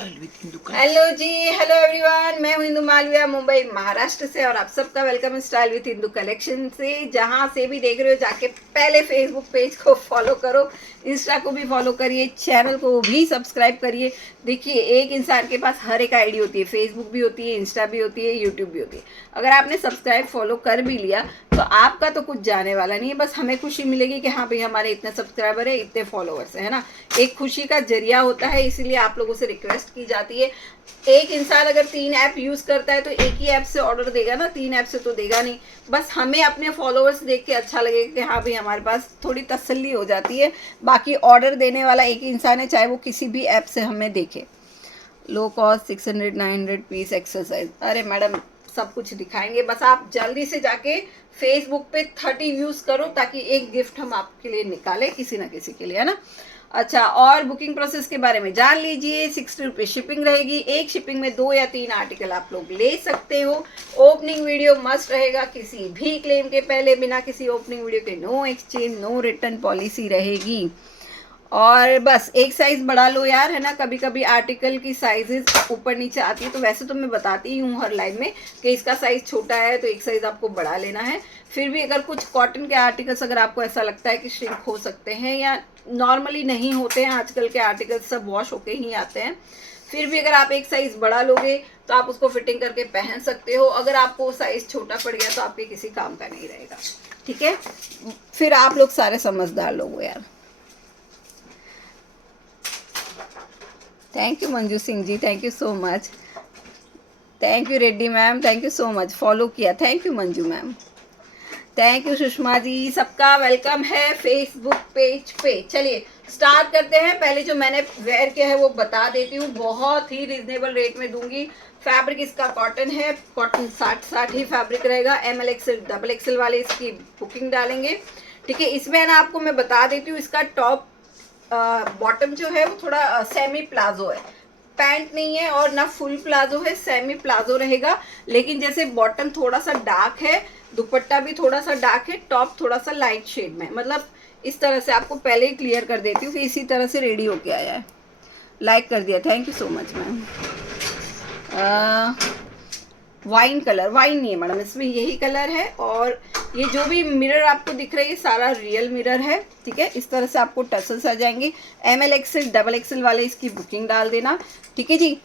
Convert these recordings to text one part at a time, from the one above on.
Style with Hindu hello जी, hello everyone. मैं हूं हिंदू मालविया, मुंबई महाराष्ट्र से, और आप सबका welcome style with Hindu collection से। जहां से भी देख रहे हो जाके पहले फेसबुक पेज को फॉलो करो, इंस्टा को भी फॉलो करिए, चैनल को भी सब्सक्राइब करिए। देखिए, एक इंसान के पास हर एक आईडी होती है, फेसबुक भी होती है, इंस्टा भी होती है, यूट्यूब भी होती है। अगर आपने सब्सक्राइब फॉलो कर भी लिया तो आपका तो कुछ जाने वाला नहीं है, बस हमें खुशी मिलेगी कि हाँ भाई हमारे इतने सब्सक्राइबर है, इतने फॉलोअर्स है ना। एक खुशी का जरिया होता है, इसीलिए आप लोगों से रिक्वेस्ट की जाती है। एक इंसान अगर 3 ऐप यूज करता है तो एक ही ऐप से ऑर्डर देगा ना, 3 ऐप से तो देगा नहीं। बस हमें अपने फॉलोअर्स देख के अच्छा लगेगा कि हाँ भाई हमारे पास थोड़ी तसल्ली हो जाती है। बाकी ऑर्डर देने वाला एक ही इंसान है, चाहे वो किसी भी ऐप से हमें देखे। Low cost 600 900 piece exercise. अरे मैडम, सब कुछ दिखाएंगे, बस आप जल्दी से जाके फेसबुक पे 30 व्यूज करो ताकि एक गिफ्ट हम आपके लिए निकालें, किसी ना किसी के लिए, है ना। अच्छा, और बुकिंग प्रोसेस के बारे में जान लीजिए। 60 रुपये शिपिंग रहेगी। एक शिपिंग में 2 या 3 आर्टिकल आप लोग ले सकते हो। ओपनिंग वीडियो मस्ट रहेगा, किसी भी क्लेम के पहले बिना किसी ओपनिंग वीडियो के no exchange no return policy रहेगी। और बस एक साइज बढ़ा लो यार, है ना। कभी कभी आर्टिकल की साइजेस ऊपर नीचे आती है, तो वैसे तो मैं बताती हूँ हर लाइन में कि इसका साइज छोटा है तो एक साइज आपको बढ़ा लेना है। फिर भी अगर कुछ कॉटन के आर्टिकल्स अगर आपको ऐसा लगता है कि श्रिंक हो सकते हैं या नॉर्मली नहीं होते हैं, आजकल के आर्टिकल्स सब वॉश होके ही आते हैं, फिर भी अगर आप एक साइज बढ़ा लोगे तो आप उसको फिटिंग करके पहन सकते हो। अगर आपको साइज छोटा पड़ गया तो आपके किसी काम का नहीं रहेगा, ठीक है। फिर आप लोग सारे समझदार लोग हो यार। Thank you Manju Singh ji, thank you so much. Thank you Reddy ma'am, thank you so much, follow किया, thank you Manju ma'am, thank you Sushma ji. सबका वेलकम है फेसबुक पेज पे। चलिए स्टार्ट करते हैं। पहले जो मैंने वेयर किया है वो बता देती हूँ, बहुत ही रिजनेबल रेट में दूंगी। फैब्रिक इसका कॉटन है, कॉटन 60 ही फैब्रिक रहेगा। ML XL डबल XL वाले इसकी बुकिंग डालेंगे, ठीक है। इसमें ना आपको मैं बता देती हूँ, इसका टॉप बॉटम जो है वो थोड़ा सेमी प्लाजो है, पैंट नहीं है और ना फुल प्लाजो है, सेमी प्लाजो रहेगा। लेकिन जैसे बॉटम थोड़ा सा डार्क है, दुपट्टा भी थोड़ा सा डार्क है, टॉप थोड़ा सा लाइट शेड में, मतलब इस तरह से आपको पहले ही क्लियर कर देती हूँ कि इसी तरह से रेडी होके आया है। लाइक कर दिया, thank you so much ma'am. Wine colour, wine नहीं है मैडम, इसमें यही कलर है। और ये जो भी मिरर आपको दिख रहा है ये सारा रियल मिरर है, ठीक है। इस तरह से आपको टसल्स आ जाएंगे। ML XL डबल XL वाले इसकी बुकिंग डाल देना, ठीक है जी।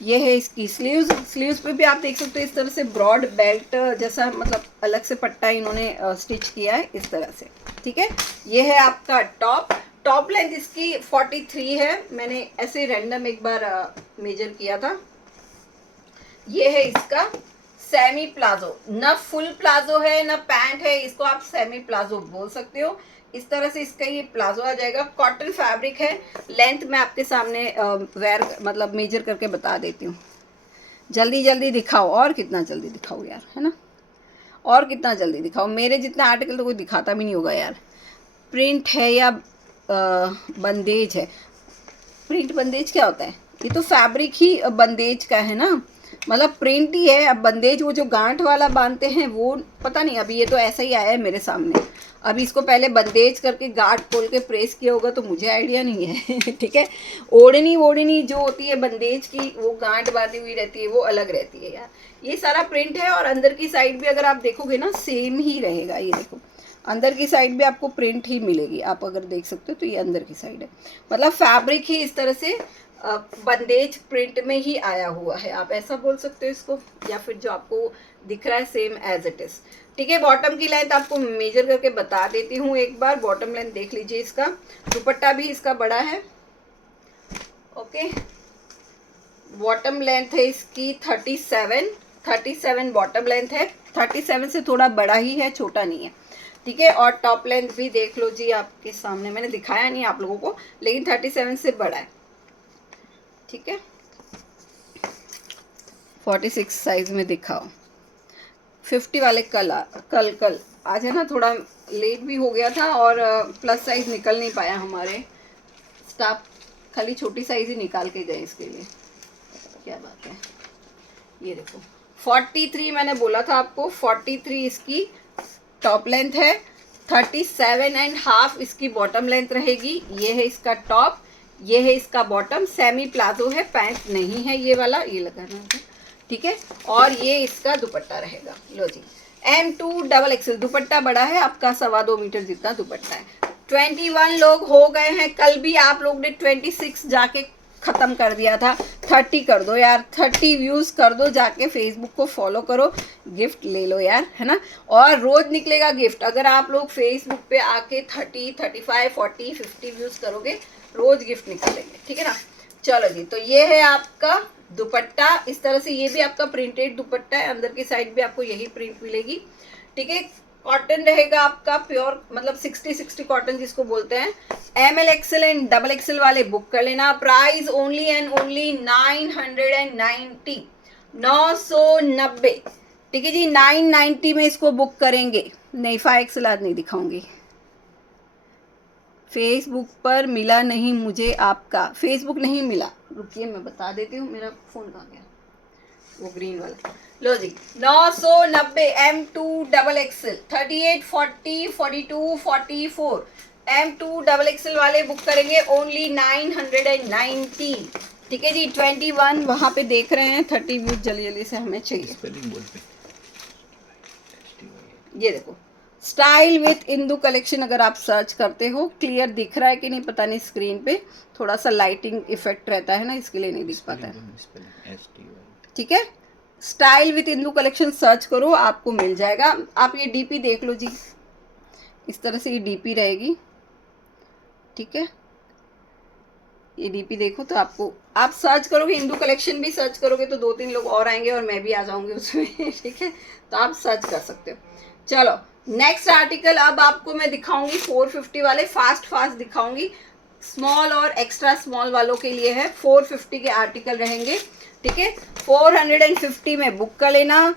ये है इसकी स्लीव्स। स्लीव्स पे भी आप देख सकते हो इस तरह से ब्रॉड बेल्ट जैसा, मतलब अलग से पट्टा इन्होंने स्टिच किया है इस तरह से, ठीक है। ये है आपका टॉप। टॉप लेंथ इसकी 43 है, मैंने ऐसे रैंडम एक बार मेजर किया था। ये है इसका सेमी प्लाजो, न फुल प्लाजो है न पैंट है, इसको आप सेमी प्लाजो बोल सकते हो। इस तरह से इसका ये प्लाजो आ जाएगा। कॉटन फैब्रिक है। लेंथ मैं आपके सामने वेयर मतलब मेजर करके बता देती हूँ। जल्दी जल्दी दिखाओ, और कितना जल्दी दिखाओ यार, है ना, और कितना जल्दी दिखाओ। मेरे जितना आर्टिकल तो कोई दिखाता भी नहीं होगा यार। प्रिंट है या बंदेज है। प्रिंट बंदेज क्या होता है? ये तो फैब्रिक ही बंदेज का है ना, मतलब प्रिंट ही है। अब बंदेज वो जो गांठ वाला बांधते हैं वो पता नहीं, अभी ये तो ऐसा ही आया है मेरे सामने। अभी इसको पहले बंदेज करके गांठ खोल के प्रेस किया होगा तो मुझे आइडिया नहीं है ठीक है। ओढ़नी वोढ़नी जो होती है बंदेज की, वो गांठ बांधी हुई रहती है, वो अलग रहती है यार। ये सारा प्रिंट है। और अंदर की साइड भी अगर आप देखोगे ना सेम ही रहेगा। ये देखो, अंदर की साइड भी आपको प्रिंट ही मिलेगी। आप अगर देख सकते हो तो ये अंदर की साइड है, मतलब फैब्रिक ही इस तरह से बंदेज प्रिंट में ही आया हुआ है, आप ऐसा बोल सकते हो इसको। या फिर जो आपको दिख रहा है सेम एज इट इज, ठीक है। बॉटम की लेंथ आपको मेजर करके बता देती हूँ एक बार। बॉटम लेंथ देख लीजिए इसका। दुपट्टा भी इसका बड़ा है, ओके। बॉटम लेंथ है इसकी 37 बॉटम लेंथ है। 37 से थोड़ा बड़ा ही है, छोटा नहीं है, ठीक है। और टॉप लेंथ भी देख लो जी, आपके सामने मैंने दिखाया नहीं आप लोगों को, लेकिन 37 से बड़ा है, ठीक है। 46 साइज में दिखाओ। 50 वाले कल आज है ना, थोड़ा लेट भी हो गया था और प्लस साइज निकल नहीं पाया हमारे स्टाफ, खाली छोटी साइज ही निकाल के गए इसके लिए। क्या बात है। ये देखो 43 मैंने बोला था आपको, 43 इसकी टॉप लेंथ है। 37.5 इसकी बॉटम लेंथ रहेगी। ये है इसका टॉप, ये है इसका बॉटम, सेमी प्लाजो है, पैंट नहीं है ये वाला, ये लगाना है, ठीक है। और ये इसका दुपट्टा रहेगा। लो जी, M2 डबल एक्सेल दुपट्टा बड़ा है आपका, 2.25 मीटर जितना दुपट्टा है। 21 लोग हो गए हैं। कल भी आप लोग ने 26 जाके ख़त्म कर दिया था। 30 कर दो यार, 30 व्यूज़ कर दो, जाके फेसबुक को फॉलो करो, गिफ्ट ले लो यार, है ना। और रोज़ निकलेगा गिफ्ट। अगर आप लोग फेसबुक पे आके 30, 35, 40, 50 व्यूज़ करोगे, रोज़ गिफ्ट निकालेंगे, ठीक है ना। चलो जी, तो ये है आपका दुपट्टा। इस तरह से ये भी आपका प्रिंटेड दुपट्टा है, अंदर की साइड भी आपको यही प्रिंट मिलेगी, ठीक है। कॉटन रहेगा आपका प्योर, मतलब 60-60 कॉटन जिसको बोलते हैं। ML XL and double axle वाले बुक कर लेना। प्राइस ओनली एंड ओनली 990, 990, ठीक है जी। 990 में इसको बुक करेंगे। नहीं 5XL आज नहीं दिखाऊंगी, फेसबुक पर मिला नहीं मुझे आपका, फेसबुक नहीं मिला, रुकिए मैं बता देती हूँ, मेरा फ़ोन कहाँ गया, वो ग्रीन वाला। लो जी, 990 M2 double XL, 38, 40, 42, 44 M2 double axle वाले बुक करेंगे ओनली 990, ठीक है जी। 21 वहाँ पे देख रहे हैं, 30 व्यूज जल्दी जल्दी से हमें चाहिए। ये देखो, स्टाइल विथ इंदू कलेक्शन अगर आप सर्च करते हो, क्लियर दिख रहा है कि नहीं पता नहीं, स्क्रीन पे थोड़ा सा लाइटिंग इफेक्ट रहता है ना, इसके लिए नहीं दिख पाता है, ठीक है। Style with Indu collection search करो, आपको मिल जाएगा। आप ये डीपी देख लो जी, इस तरह से ये डीपी रहेगी, ठीक है। ये डीपी देखो तो आपको, आप सर्च करोगे इंदू कलेक्शन भी सर्च करोगे तो 2-3 लोग और आएंगे और मैं भी आ जाऊंगी उसमें, ठीक है। तो आप सर्च कर सकते हो। चलो नेक्स्ट आर्टिकल अब आपको मैं दिखाऊंगी 450 वाले, फास्ट दिखाऊंगी। स्मॉल और एक्स्ट्रा स्मॉल वालों के लिए है, 450 के आर्टिकल रहेंगे, ठीक है। 450 में बुक कर लेना।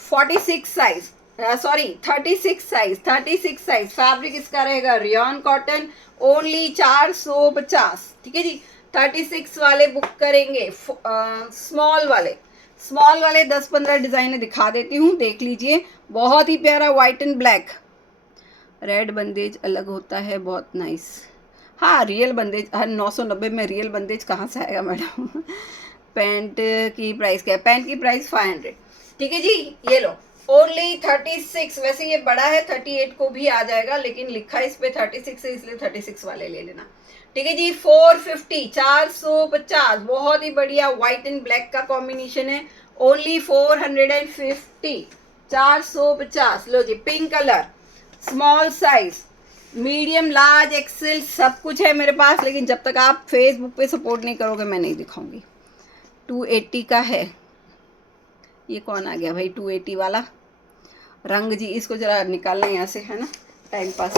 46 साइज, सॉरी 36 साइज। फैब्रिक इसका रहेगा रियॉन कॉटन, ओनली 450, ठीक है जी। 36 वाले बुक करेंगे। स्मॉल वाले 10-15 डिज़ाइनें दिखा देती हूँ, देख लीजिए। बहुत ही प्यारा वाइट एंड ब्लैक, रेड बंदेज अलग होता है, बहुत नाइस। हाँ रियल बंदेज, हर 990 में रियल बंदेज कहाँ से आएगा मैडम। पैंट की प्राइस क्या है? पैंट की प्राइस 500, ठीक है जी। ये लो ओनली 36, वैसे ये बड़ा है 38 को भी आ जाएगा, लेकिन लिखा इस पे 36 है, इसलिए 36 वाले ले लेना, ठीक है जी। 450, 450, बहुत ही बढ़िया व्हाइट एंड ब्लैक का कॉम्बिनेशन है, ओनली 450, 450। लो जी, pink colour, small size, medium, large, XL सब कुछ है मेरे पास, लेकिन जब तक आप फेसबुक पे सपोर्ट नहीं करोगे मैं नहीं दिखाऊंगी। 280 का है, ये कौन आ गया भाई 280 वाला रंग जी, इसको जरा निकालना यहाँ से, है ना, टाइम पास।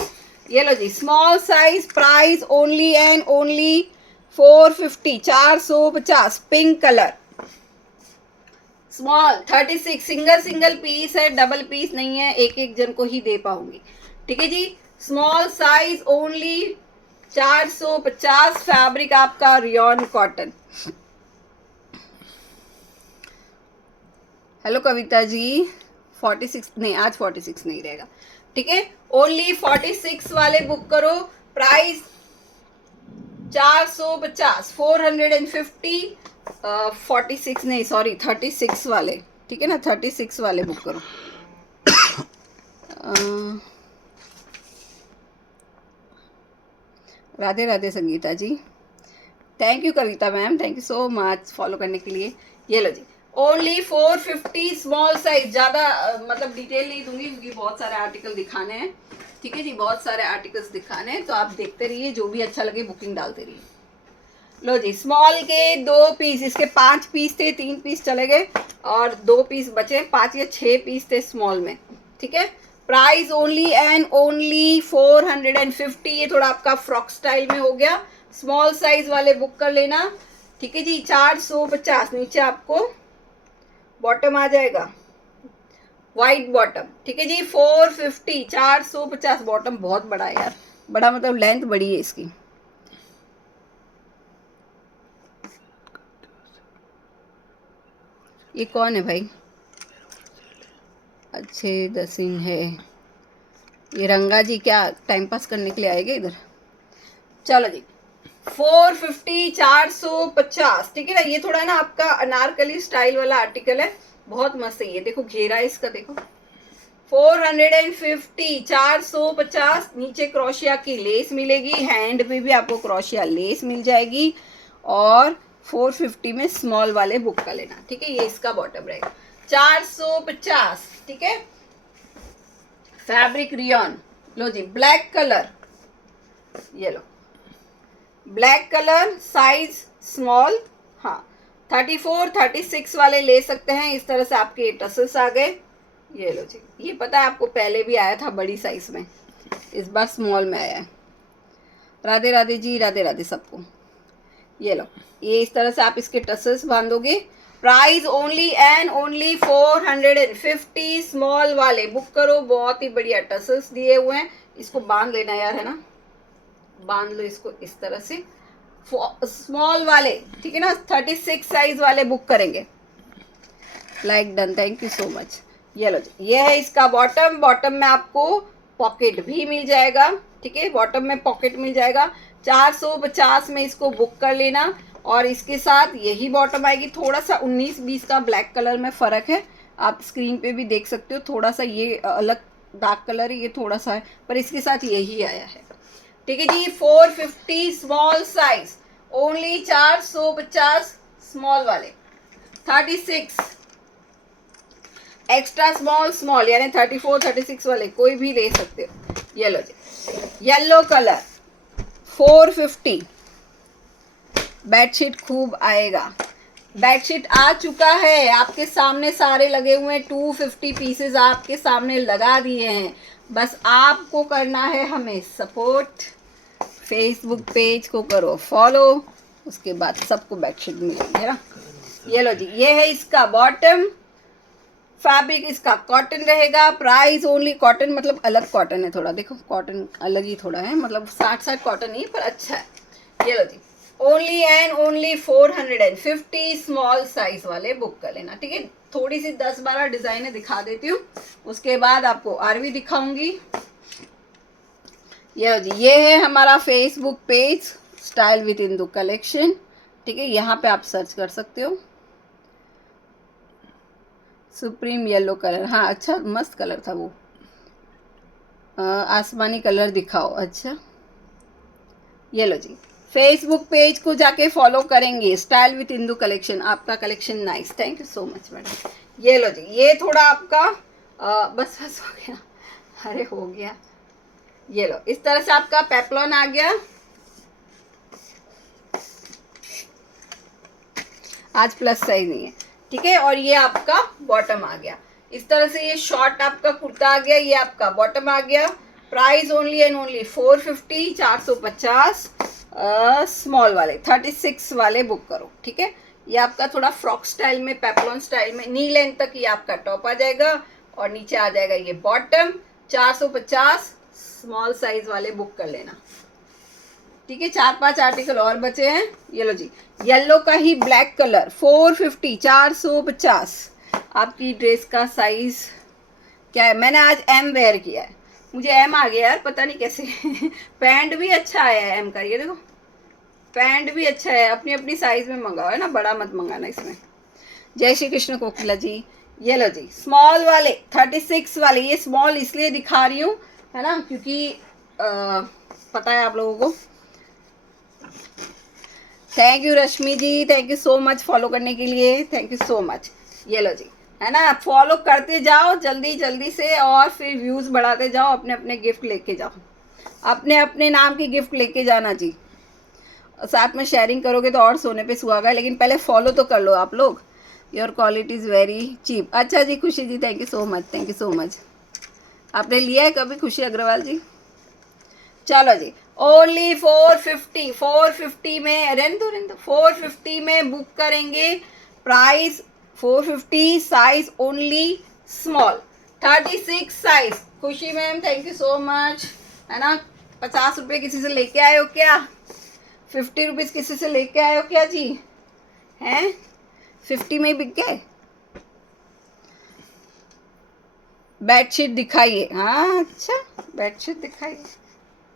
ये लो जी, small size, price only and only 450, 450, pink colour, small 36, single piece है, डबल पीस नहीं है, एक जन को ही दे पाऊंगी, ठीक है जी। स्मॉल साइज ओनली 450, फैब्रिक आपका rayon cotton. Hello Kavita ji, 46 नहीं, आज 46 नहीं रहेगा, ठीक है। ओनली 46 वाले बुक करो, प्राइस 450, 450, 46 नहीं, सॉरी 36 वाले, ठीक है ना, 36 वाले बुक करो। Radhe Radhe Sangeeta ji, thank you Kavita ma'am, thank you so much follow करने के लिए। ये लो जी, ओनली 450, स्मॉल साइज। ज़्यादा मतलब डिटेल नहीं दूंगी क्योंकि बहुत सारे आर्टिकल दिखाने हैं, ठीक है जी, बहुत सारे आर्टिकल्स दिखाने हैं, तो आप देखते रहिए, जो भी अच्छा लगे बुकिंग डालते रहिए। लो जी, स्मॉल के 2 पीस, इसके 5 पीस थे, 3 पीस चले गए और 2 पीस बचे, 5 या 6 पीस थे स्मॉल में, ठीक है। प्राइस ओनली एंड ओनली 450, ये थोड़ा आपका फ्रॉक स्टाइल में हो गया, स्मॉल साइज वाले बुक कर लेना, ठीक है जी। 450, नीचे आपको बॉटम आ जाएगा, वाइट बॉटम, ठीक है जी। 450, 450, बॉटम बहुत बड़ा है यार, बड़ा मतलब लेंथ बड़ी है इसकी। ये कौन है भाई? अच्छे दसिन है, ये रंगा जी क्या टाइम पास करने के लिए आएगा इधर? चलो जी, 450, 450, ठीक है ना। ये थोड़ा ना आपका अनारकली स्टाइल वाला आर्टिकल है, बहुत मस्त है ये। देखो घेरा इसका देखो, 450, 450। नीचे क्रोशिया की लेस मिलेगी, हैंड में भी आपको क्रोशिया लेस मिल जाएगी। और 450 में स्मॉल वाले बुक का लेना, ठीक है। ये इसका बॉटम रहेगा 450, ठीक है। फैब्रिक रियॉन, लो जी ब्लैक कलर, ये लो ब्लैक कलर, साइज स्मॉल, हाँ 34, 36 वाले ले सकते हैं। इस तरह से आपके टसल्स आ गए, ये लो जी। ये पता है आपको पहले भी आया था बड़ी साइज में, इस बार स्मॉल में आया है। राधे राधे जी, राधे राधे सबको। ये लो, ये इस तरह से आप इसके टसल्स बांधोगे। Price only and only 450, small वाले बुक करो। बहुत ही बढ़िया टसल्स दिए हुए हैं, इसको बांध लेना यार, है ना, बांध लो इसको इस तरह से। स्मॉल वाले, ठीक है ना, 36 साइज वाले बुक करेंगे। Like done, thank you so much. ये लो जी, ये है इसका बॉटम। बॉटम में आपको पॉकेट भी मिल जाएगा, ठीक है, बॉटम में पॉकेट मिल जाएगा। 450 में इसको बुक कर लेना। और इसके साथ यही बॉटम आएगी। थोड़ा सा 19-20 का ब्लैक कलर में फ़र्क है, आप स्क्रीन पे भी देख सकते हो। थोड़ा सा ये अलग डार्क कलर है, ये थोड़ा सा है, पर इसके साथ यही आया है, ठीक है जी। 450 स्मॉल साइज ओनली, 450 स्मॉल वाले। 36 एक्स्ट्रा स्मॉल स्मॉल, यानी 34, 36 वाले कोई भी ले सकते हो। ये लो जी, येलो कलर 450। बेडशीट खूब आएगा। बेडशीट आ चुका है आपके सामने, सारे लगे हुए हैं। 250 पीसेस आपके सामने लगा दिए हैं। बस आपको करना है हमें सपोर्ट। फेसबुक पेज को करो फॉलो, उसके बाद सबको बेडशीट मिलेगी, है ना। ये लो जी, ये है इसका बॉटम। फैब्रिक इसका कॉटन रहेगा। प्राइस ओनली, कॉटन मतलब अलग कॉटन है थोड़ा, देखो कॉटन अलग ही थोड़ा है, मतलब 60 कॉटन नहीं पर अच्छा है। ये लो जी, only and only 450, small size वाले बुक कर लेना, ठीक है। थोड़ी सी 10-12 डिजाइनें दिखा देती हूँ, उसके बाद आपको और भी दिखाऊंगी। ये लो जी, ये है हमारा Facebook page style with Indu collection, ठीक है। यहाँ पे आप सर्च कर सकते हो। सुप्रीम येलो कलर, हाँ अच्छा मस्त कलर था वो। आसमानी कलर दिखाओ, अच्छा। ये लो जी, फेसबुक पेज को जाके फॉलो करेंगे, स्टाइल विथ इंदु कलेक्शन। आपका collection nice, thank you so much madam. ये लो जी, ये थोड़ा आपका बस बस हो गया, अरे हो गया। ये लो, इस तरह से आपका पेप्लॉन आ गया। आज प्लस साइज नहीं है, ठीक है। और ये आपका बॉटम आ गया। इस तरह से ये शॉर्ट आपका कुर्ता आ गया, ये आपका बॉटम आ गया। Price only and only 450, 450 small वाले। 36 वाले बुक करो, ठीक है। ये आपका थोड़ा फ्रॉक स्टाइल में, पेप्लॉन स्टाइल में, नी लेंथ तक ये आपका टॉप आ जाएगा और नीचे आ जाएगा ये बॉटम। 450 स्मॉल साइज वाले बुक कर लेना, ठीक है। 4-5 आर्टिकल और बचे हैं। ये लो जी, येलो का ही ब्लैक कलर 450, 450। आपकी ड्रेस का साइज क्या है? मैंने आज एम वेयर किया है, मुझे एम आ गया यार, पता नहीं कैसे। पैंट भी अच्छा आया है एम का, ये देखो पैंट भी अच्छा है। अपनी अपनी साइज में मंगाओ, है ना, बड़ा मत मंगाना इसमें। जय श्री कृष्ण कोकिला जी। ये लो जी, स्मॉल वाले 36 वाले। ये स्मॉल इसलिए दिखा रही हूँ, है ना, क्योंकि पता है आप लोगों को। Thank you Rashmi ji, thank you so much follow करने के लिए, थैंक यू सो मच। ये लो जी, है ना, फॉलो करते जाओ जल्दी जल्दी से, और फिर व्यूज बढ़ाते जाओ। अपने अपने गिफ्ट लेके जाओ, अपने अपने नाम की गिफ्ट लेके जाना जी। साथ में शेयरिंग करोगे तो और सोने पे सुहागा, लेकिन पहले फॉलो तो कर लो आप लोग। Your quality is very cheap. अच्छा जी, Khushi ji thank you so much, thank you so much. आपने लिया है कभी खुशी अग्रवाल जी? चलो जी, ओनली 450, 450 में रेंदो 450 में बुक करेंगे। Price 450, size only small, 36 size. Khushi ma'am thank you so much, है ना। 50 रुपये किसी से लेके आए हो क्या? 50 रुपीज़ किसी से लेके आए हो क्या जी? हैं 50 में ही बिक गए। बेडशीट दिखाइए, हाँ अच्छा बेडशीट दिखाइए।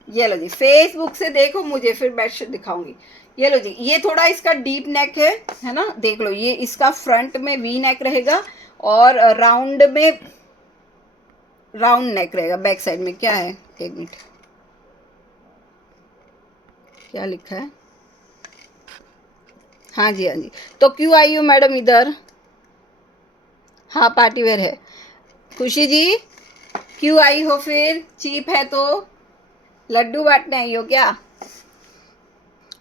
ये लो जी, फेसबुक से देखो मुझे, फिर बेडशीट दिखाऊंगी। ये लो जी, ये थोड़ा इसका डीप नेक है ना, देख लो। ये इसका फ्रंट में वी नेक रहेगा और राउंड में राउंड नेक रहेगा। बैक साइड में क्या है, एक मिनट, क्या लिखा है? हाँ जी हाँ जी। तो क्यों आई हो मैडम इधर? हाँ पार्टी वेयर है। खुशी जी क्यों आई हो फिर? चीप है तो? लड्डू बांटने आई हो क्या?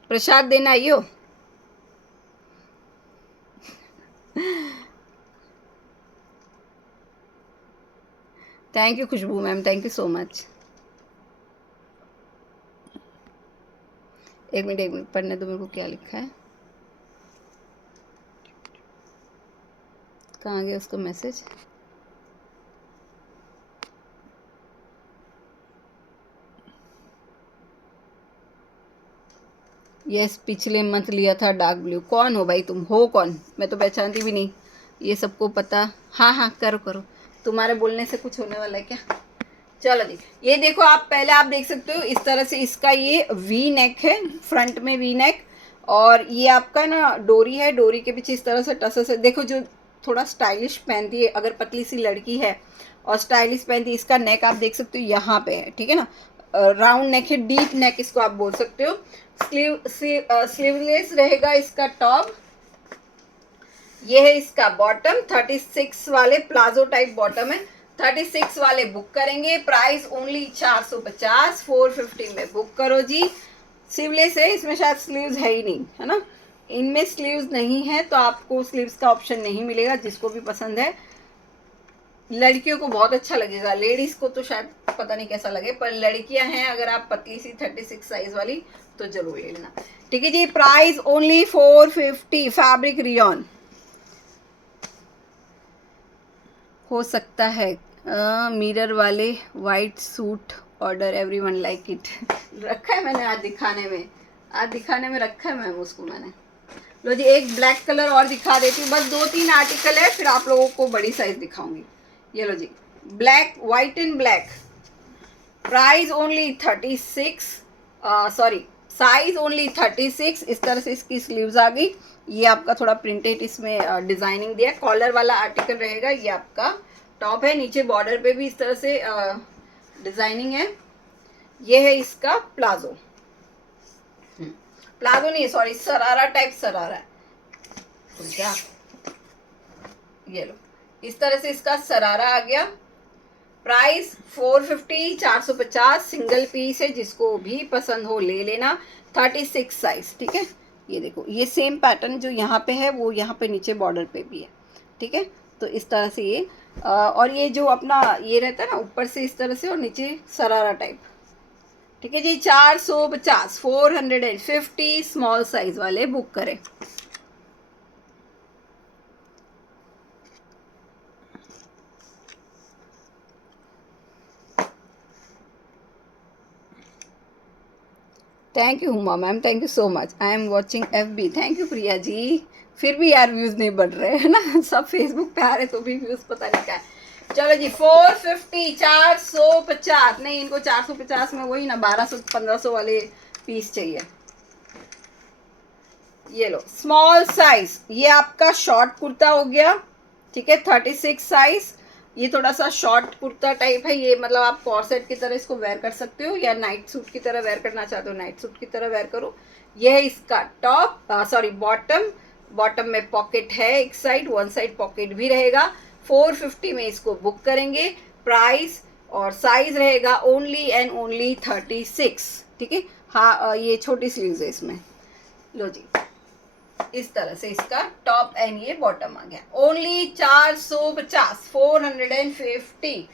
प्रसाद देना आई हो? Thank you Khushboo ma'am, thank you so much. एक मिनट पढ़ने दो मेरे को, क्या लिखा है, कहाँ गया उसका मैसेज? यस पिछले मंथ लिया था डार्क ब्लू। कौन हो भाई तुम? हो कौन? मैं तो पहचानती भी नहीं। ये सबको पता। हाँ हाँ करो करो, तुम्हारे बोलने से कुछ होने वाला है क्या? चलो जी, ये देखो आप, पहले आप देख सकते हो इस तरह से इसका ये वी नेक है, फ्रंट में वी नेक। और ये आपका ना डोरी है, डोरी के पीछे इस तरह से टसस है। देखो जो थोड़ा स्टाइलिश पहनती है, अगर पतली सी लड़की है और स्टाइलिश पहनती है, इसका नेक आप देख सकते हो यहाँ पे है, ठीक है ना। राउंड नेक है, डीप नेक इसको आप बोल सकते हो। स्लीवलेस रहेगा इसका टॉप। ये है इसका बॉटम, 36 वाले प्लाजो टाइप बॉटम है। 36 वाले बुक करेंगे, प्राइस ओनली 450, 450 में बुक करो जी। स्लीवलेस है, इसमें शायद स्लीव्स है ही नहीं, है ना। इनमें स्लीव्स नहीं है तो आपको स्लीव्स का ऑप्शन नहीं मिलेगा। जिसको भी पसंद है, लड़कियों को बहुत अच्छा लगेगा, लेडीज को तो शायद पता नहीं कैसा लगे, पर लड़कियां हैं अगर आप पतली सी 36 साइज वाली तो जरूर ले लेना। ठीक है जी, प्राइस ओनली 450, फैब्रिक रियॉन। हो सकता है मिरर वाले white suit order, everyone like it. रखा है मैंने आज दिखाने में, रखा है मैम उसको मैंने। लो जी, एक ब्लैक कलर और दिखा देती हूँ, बस 2-3 आर्टिकल है, फिर आप लोगों को बड़ी साइज दिखाऊंगी। ये लो जी, black, white and black, price only 36, sorry size only 36। इस तरह से इसकी स्लीव्स आ गई। ये आपका थोड़ा प्रिंटेड इसमें डिजाइनिंग दिया, कॉलर वाला आर्टिकल रहेगा। ये आपका टॉप है, नीचे बॉर्डर पे भी इस तरह से डिजाइनिंग है। ये है इसका प्लाजो, प्लाजो नहीं सॉरी, सरारा टाइप सरारा है क्या। ये लो, इस तरह से इसका सरारा आ गया। प्राइस 450, 450, सिंगल पीस है, जिसको भी पसंद हो ले लेना। 36 साइज, ठीक है। ये देखो, ये सेम पैटर्न जो यहाँ पे है वो यहाँ पे नीचे बॉर्डर पे भी है, ठीक है। तो इस तरह से ये और ये जो अपना ये रहता है ना ऊपर से इस तरह से और नीचे सरारा टाइप, ठीक है जी। 450, 450 स्मॉल साइज वाले बुक करें। Thank you Huma ma'am, thank you so much. I am watching FB, thank you Priya ji. फिर भी यार व्यूज़ नहीं बढ़ रहे हैं ना, सब फेसबुक पे आ रहे तो भी व्यूज़ पता नहीं क्या है। चलो जी, 450, 450 नहीं, इनको 450 में वही ना 1200-1500 वाले पीस चाहिए। ये लो स्मॉल साइज, ये आपका शॉर्ट कुर्ता हो गया, ठीक है। 36 साइज, ये थोड़ा सा शॉर्ट कुर्ता टाइप है। ये मतलब आप कॉर्सेट की तरह इसको वेयर कर सकते हो, या नाइट सूट की तरह वेयर करना चाहते हो नाइट सूट की तरह वेयर करो। ये है इसका टॉप, सॉरी बॉटम। बॉटम में पॉकेट है एक साइड, वन साइड पॉकेट भी रहेगा। 450 में इसको बुक करेंगे। प्राइस और साइज रहेगा ओनली एंड ओनली 36, ठीक है। हाँ ये छोटी स्लीव्स है इसमें। लो जी, इस तरह से इसका टॉप एंड ये बॉटम आ गया। Only 450, 450।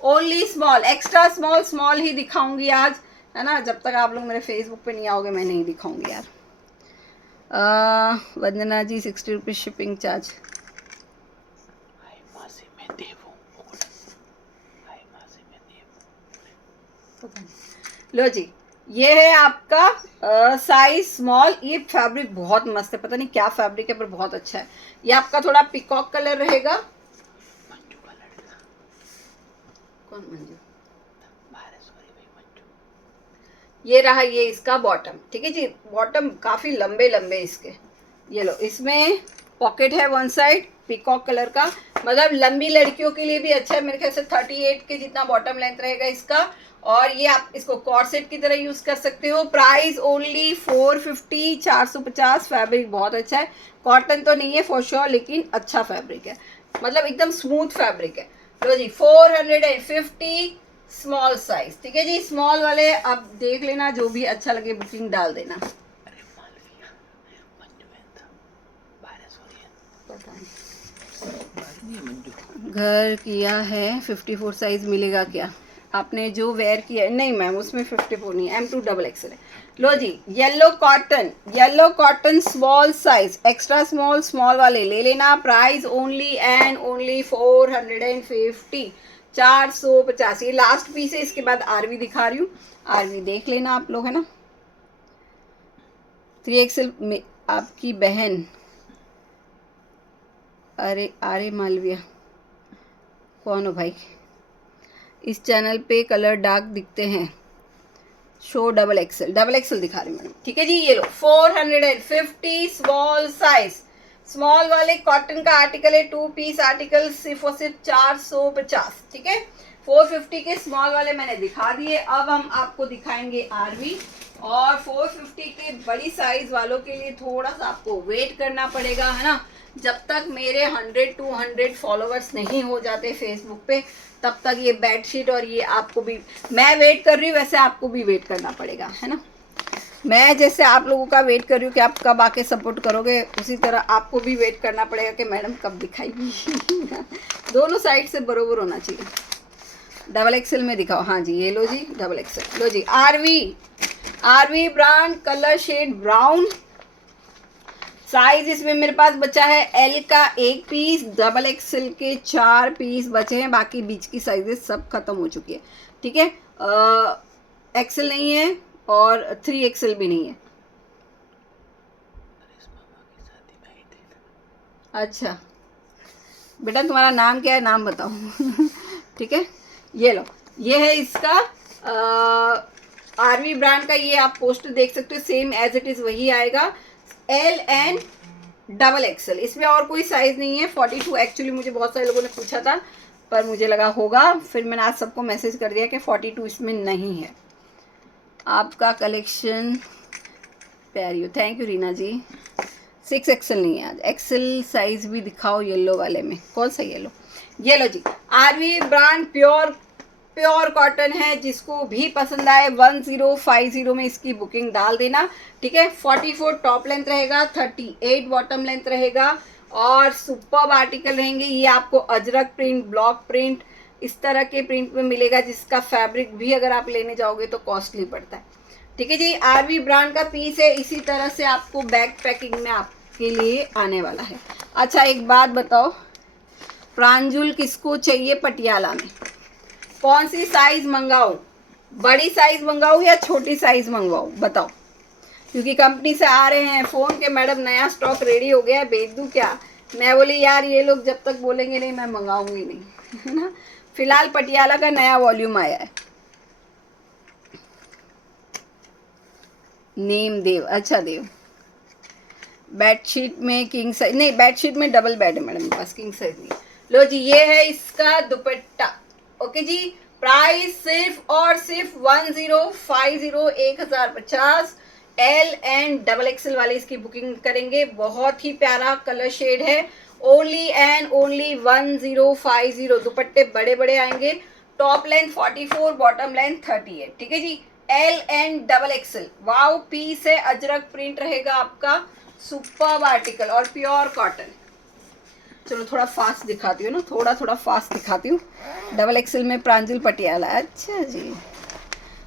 Only small, extra small, small ही दिखाऊंगी आज, है ना। जब तक आप लोग मेरे फेसबुक पे नहीं आओगे मैं नहीं दिखाऊंगी यार। वंदना जी 60 रुपीज शिपिंग चार्ज। लो जी, ये है आपका साइज स्मॉल। ये फैब्रिक बहुत मस्त है, पता नहीं क्या फैब्रिक है पर बहुत अच्छा है। ये आपका थोड़ा पिकॉक कलर रहेगा। मंजू का लड़का कौन? मंजू, ये रहा ये इसका बॉटम, ठीक है जी। बॉटम काफ़ी लंबे लंबे इसके, ये लो, इसमें पॉकेट है वन साइड पीकॉक कलर का, मतलब लंबी लड़कियों के लिए भी अच्छा है। मेरे ख्याल से 38 के जितना बॉटम लेंथ रहेगा इसका, और ये आप इसको कॉर्सेट की तरह यूज़ कर सकते हो। Price only 450, 450। फैब्रिक बहुत अच्छा है, कॉटन तो नहीं है फॉर श्योर, लेकिन अच्छा फैब्रिक है, मतलब एकदम स्मूथ फैब्रिक है। लो जी 450 स्मॉल साइज, ठीक है जी। स्मॉल वाले आप देख लेना, जो भी अच्छा लगे बुकिंग डाल देना। घर किया है 54 साइज मिलेगा क्या? आपने जो वेयर किया है, नहीं मैम उसमें 54 नहीं, M2 डबल एक्सल है। लो जी yellow cotton small size, extra small, small वाले ले लेना। Price only and only 450, 450। ये लास्ट पीस है, इसके बाद आरवी दिखा रही हूँ, आरवी देख लेना आप लोग, है ना। 3XL में आपकी बहन, अरे मालविया कौन हो भाई? इस चैनल पे कलर डार्क दिखते हैं, शो डबल एक्सल दिखा रही मैडम, ठीक है जी। ये लो 450 स्मॉल साइज, स्मॉल वाले कॉटन का आर्टिकल है, 2 पीस आर्टिकल, सिर्फ और सिर्फ 450, ठीक है। 450 के स्मॉल वाले मैंने दिखा दिए। अब हम आपको दिखाएंगे आरवी, और 450 के बड़ी साइज वालों के लिए थोड़ा सा आपको वेट करना पड़ेगा, है ना। जब तक मेरे 100-200 फॉलोवर्स नहीं हो जाते फेसबुक पे, तब तक ये बेडशीट और ये आपको भी, मैं वेट कर रही हूँ वैसे आपको भी वेट करना पड़ेगा, है ना। मैं जैसे आप लोगों का वेट कर रही हूँ कि आप कब आके सपोर्ट करोगे, उसी तरह आपको भी वेट करना पड़ेगा कि मैडम कब दिखाएगी। दोनों साइड से बरोबर होना चाहिए। डबल एक्सेल में दिखाओ, हाँ जी ये लो जी डबल एक्सेल। लो जी RV brand, colour shade brown, size इसमें मेरे पास बचा है एल का 1 पीस, डबल एक्सेल के 4 पीस बचे हैं, बाकी बीच की साइजेस सब खत्म हो चुकी है, ठीक है। एक्सेल नहीं है और 3XL भी नहीं है। अच्छा बेटा तुम्हारा नाम क्या है, नाम बताओ। ठीक है, ये लो, ये है इसका आरवी ब्रांड का, ये आप पोस्टर देख सकते हो, सेम एज इट इज वही आएगा, एल एंड डबल एक्सेल। इसमें और कोई साइज नहीं है। 42 एक्चुअली मुझे बहुत सारे लोगों ने पूछा था, पर मुझे लगा होगा, फिर मैंने आज सबको मैसेज कर दिया कि 42 इसमें नहीं है। आपका कलेक्शन प्यारी हो, thank you Reena ji. 6XL नहीं है आज, एक्सेल साइज भी दिखाओ येलो वाले में, कौन सा येलो? ये लो जी आरवी ब्रांड प्योर कॉटन है, जिसको भी पसंद आए 1050 में इसकी बुकिंग डाल देना, ठीक है। 44 टॉप लेंथ रहेगा, 38 बॉटम लेंथ रहेगा, और सुपर्ब आर्टिकल रहेंगे। ये आपको अजरक प्रिंट, ब्लॉक प्रिंट, इस तरह के प्रिंट में मिलेगा, जिसका फैब्रिक भी अगर आप लेने जाओगे तो कॉस्टली पड़ता है, ठीक है जी। आरवी ब्रांड का पीस है, इसी तरह से आपको बैक पैकिंग में आपके लिए आने वाला है। अच्छा एक बात बताओ, प्रांजुल किसको चाहिए पटियाला में? कौन सी साइज मंगाऊं, बड़ी साइज मंगाऊं या छोटी साइज मंगवाऊं, बताओ। क्योंकि कंपनी से आ रहे हैं फ़ोन के, मैडम नया स्टॉक रेडी हो गया है, भेज दूं क्या? मैं बोली यार ये लोग जब तक बोलेंगे नहीं मैं मंगाऊंगी नहीं, है ना। फिलहाल पटियाला का नया वॉल्यूम आया है, नेम देव, अच्छा देव। बेडशीट में किंग साइज नहीं, बेडशीट में डबल बेड है मैडम, पास किंग साइज नहीं। लो जी ये है इसका दुपट्टा, ओके जी। प्राइस सिर्फ और सिर्फ 1050 एल एंड डबल एक्सेल वाले इसकी बुकिंग करेंगे। बहुत ही प्यारा कलर शेड है, ओनली एंड ओनली 1050। दुपट्टे बड़े बड़े आएंगे, टॉप लेंथ 44, बॉटम लेंथ 38, ठीक है जी। L and double XL, wow piece है, अजरक प्रिंट रहेगा आपका, सुपर्ब आर्टिकल और प्योर कॉटन। चलो थोड़ा फास्ट दिखाती हूँ ना, थोड़ा फास्ट दिखाती हूँ। डबल एक्सेल में प्रांजल पटियाला, अच्छा जी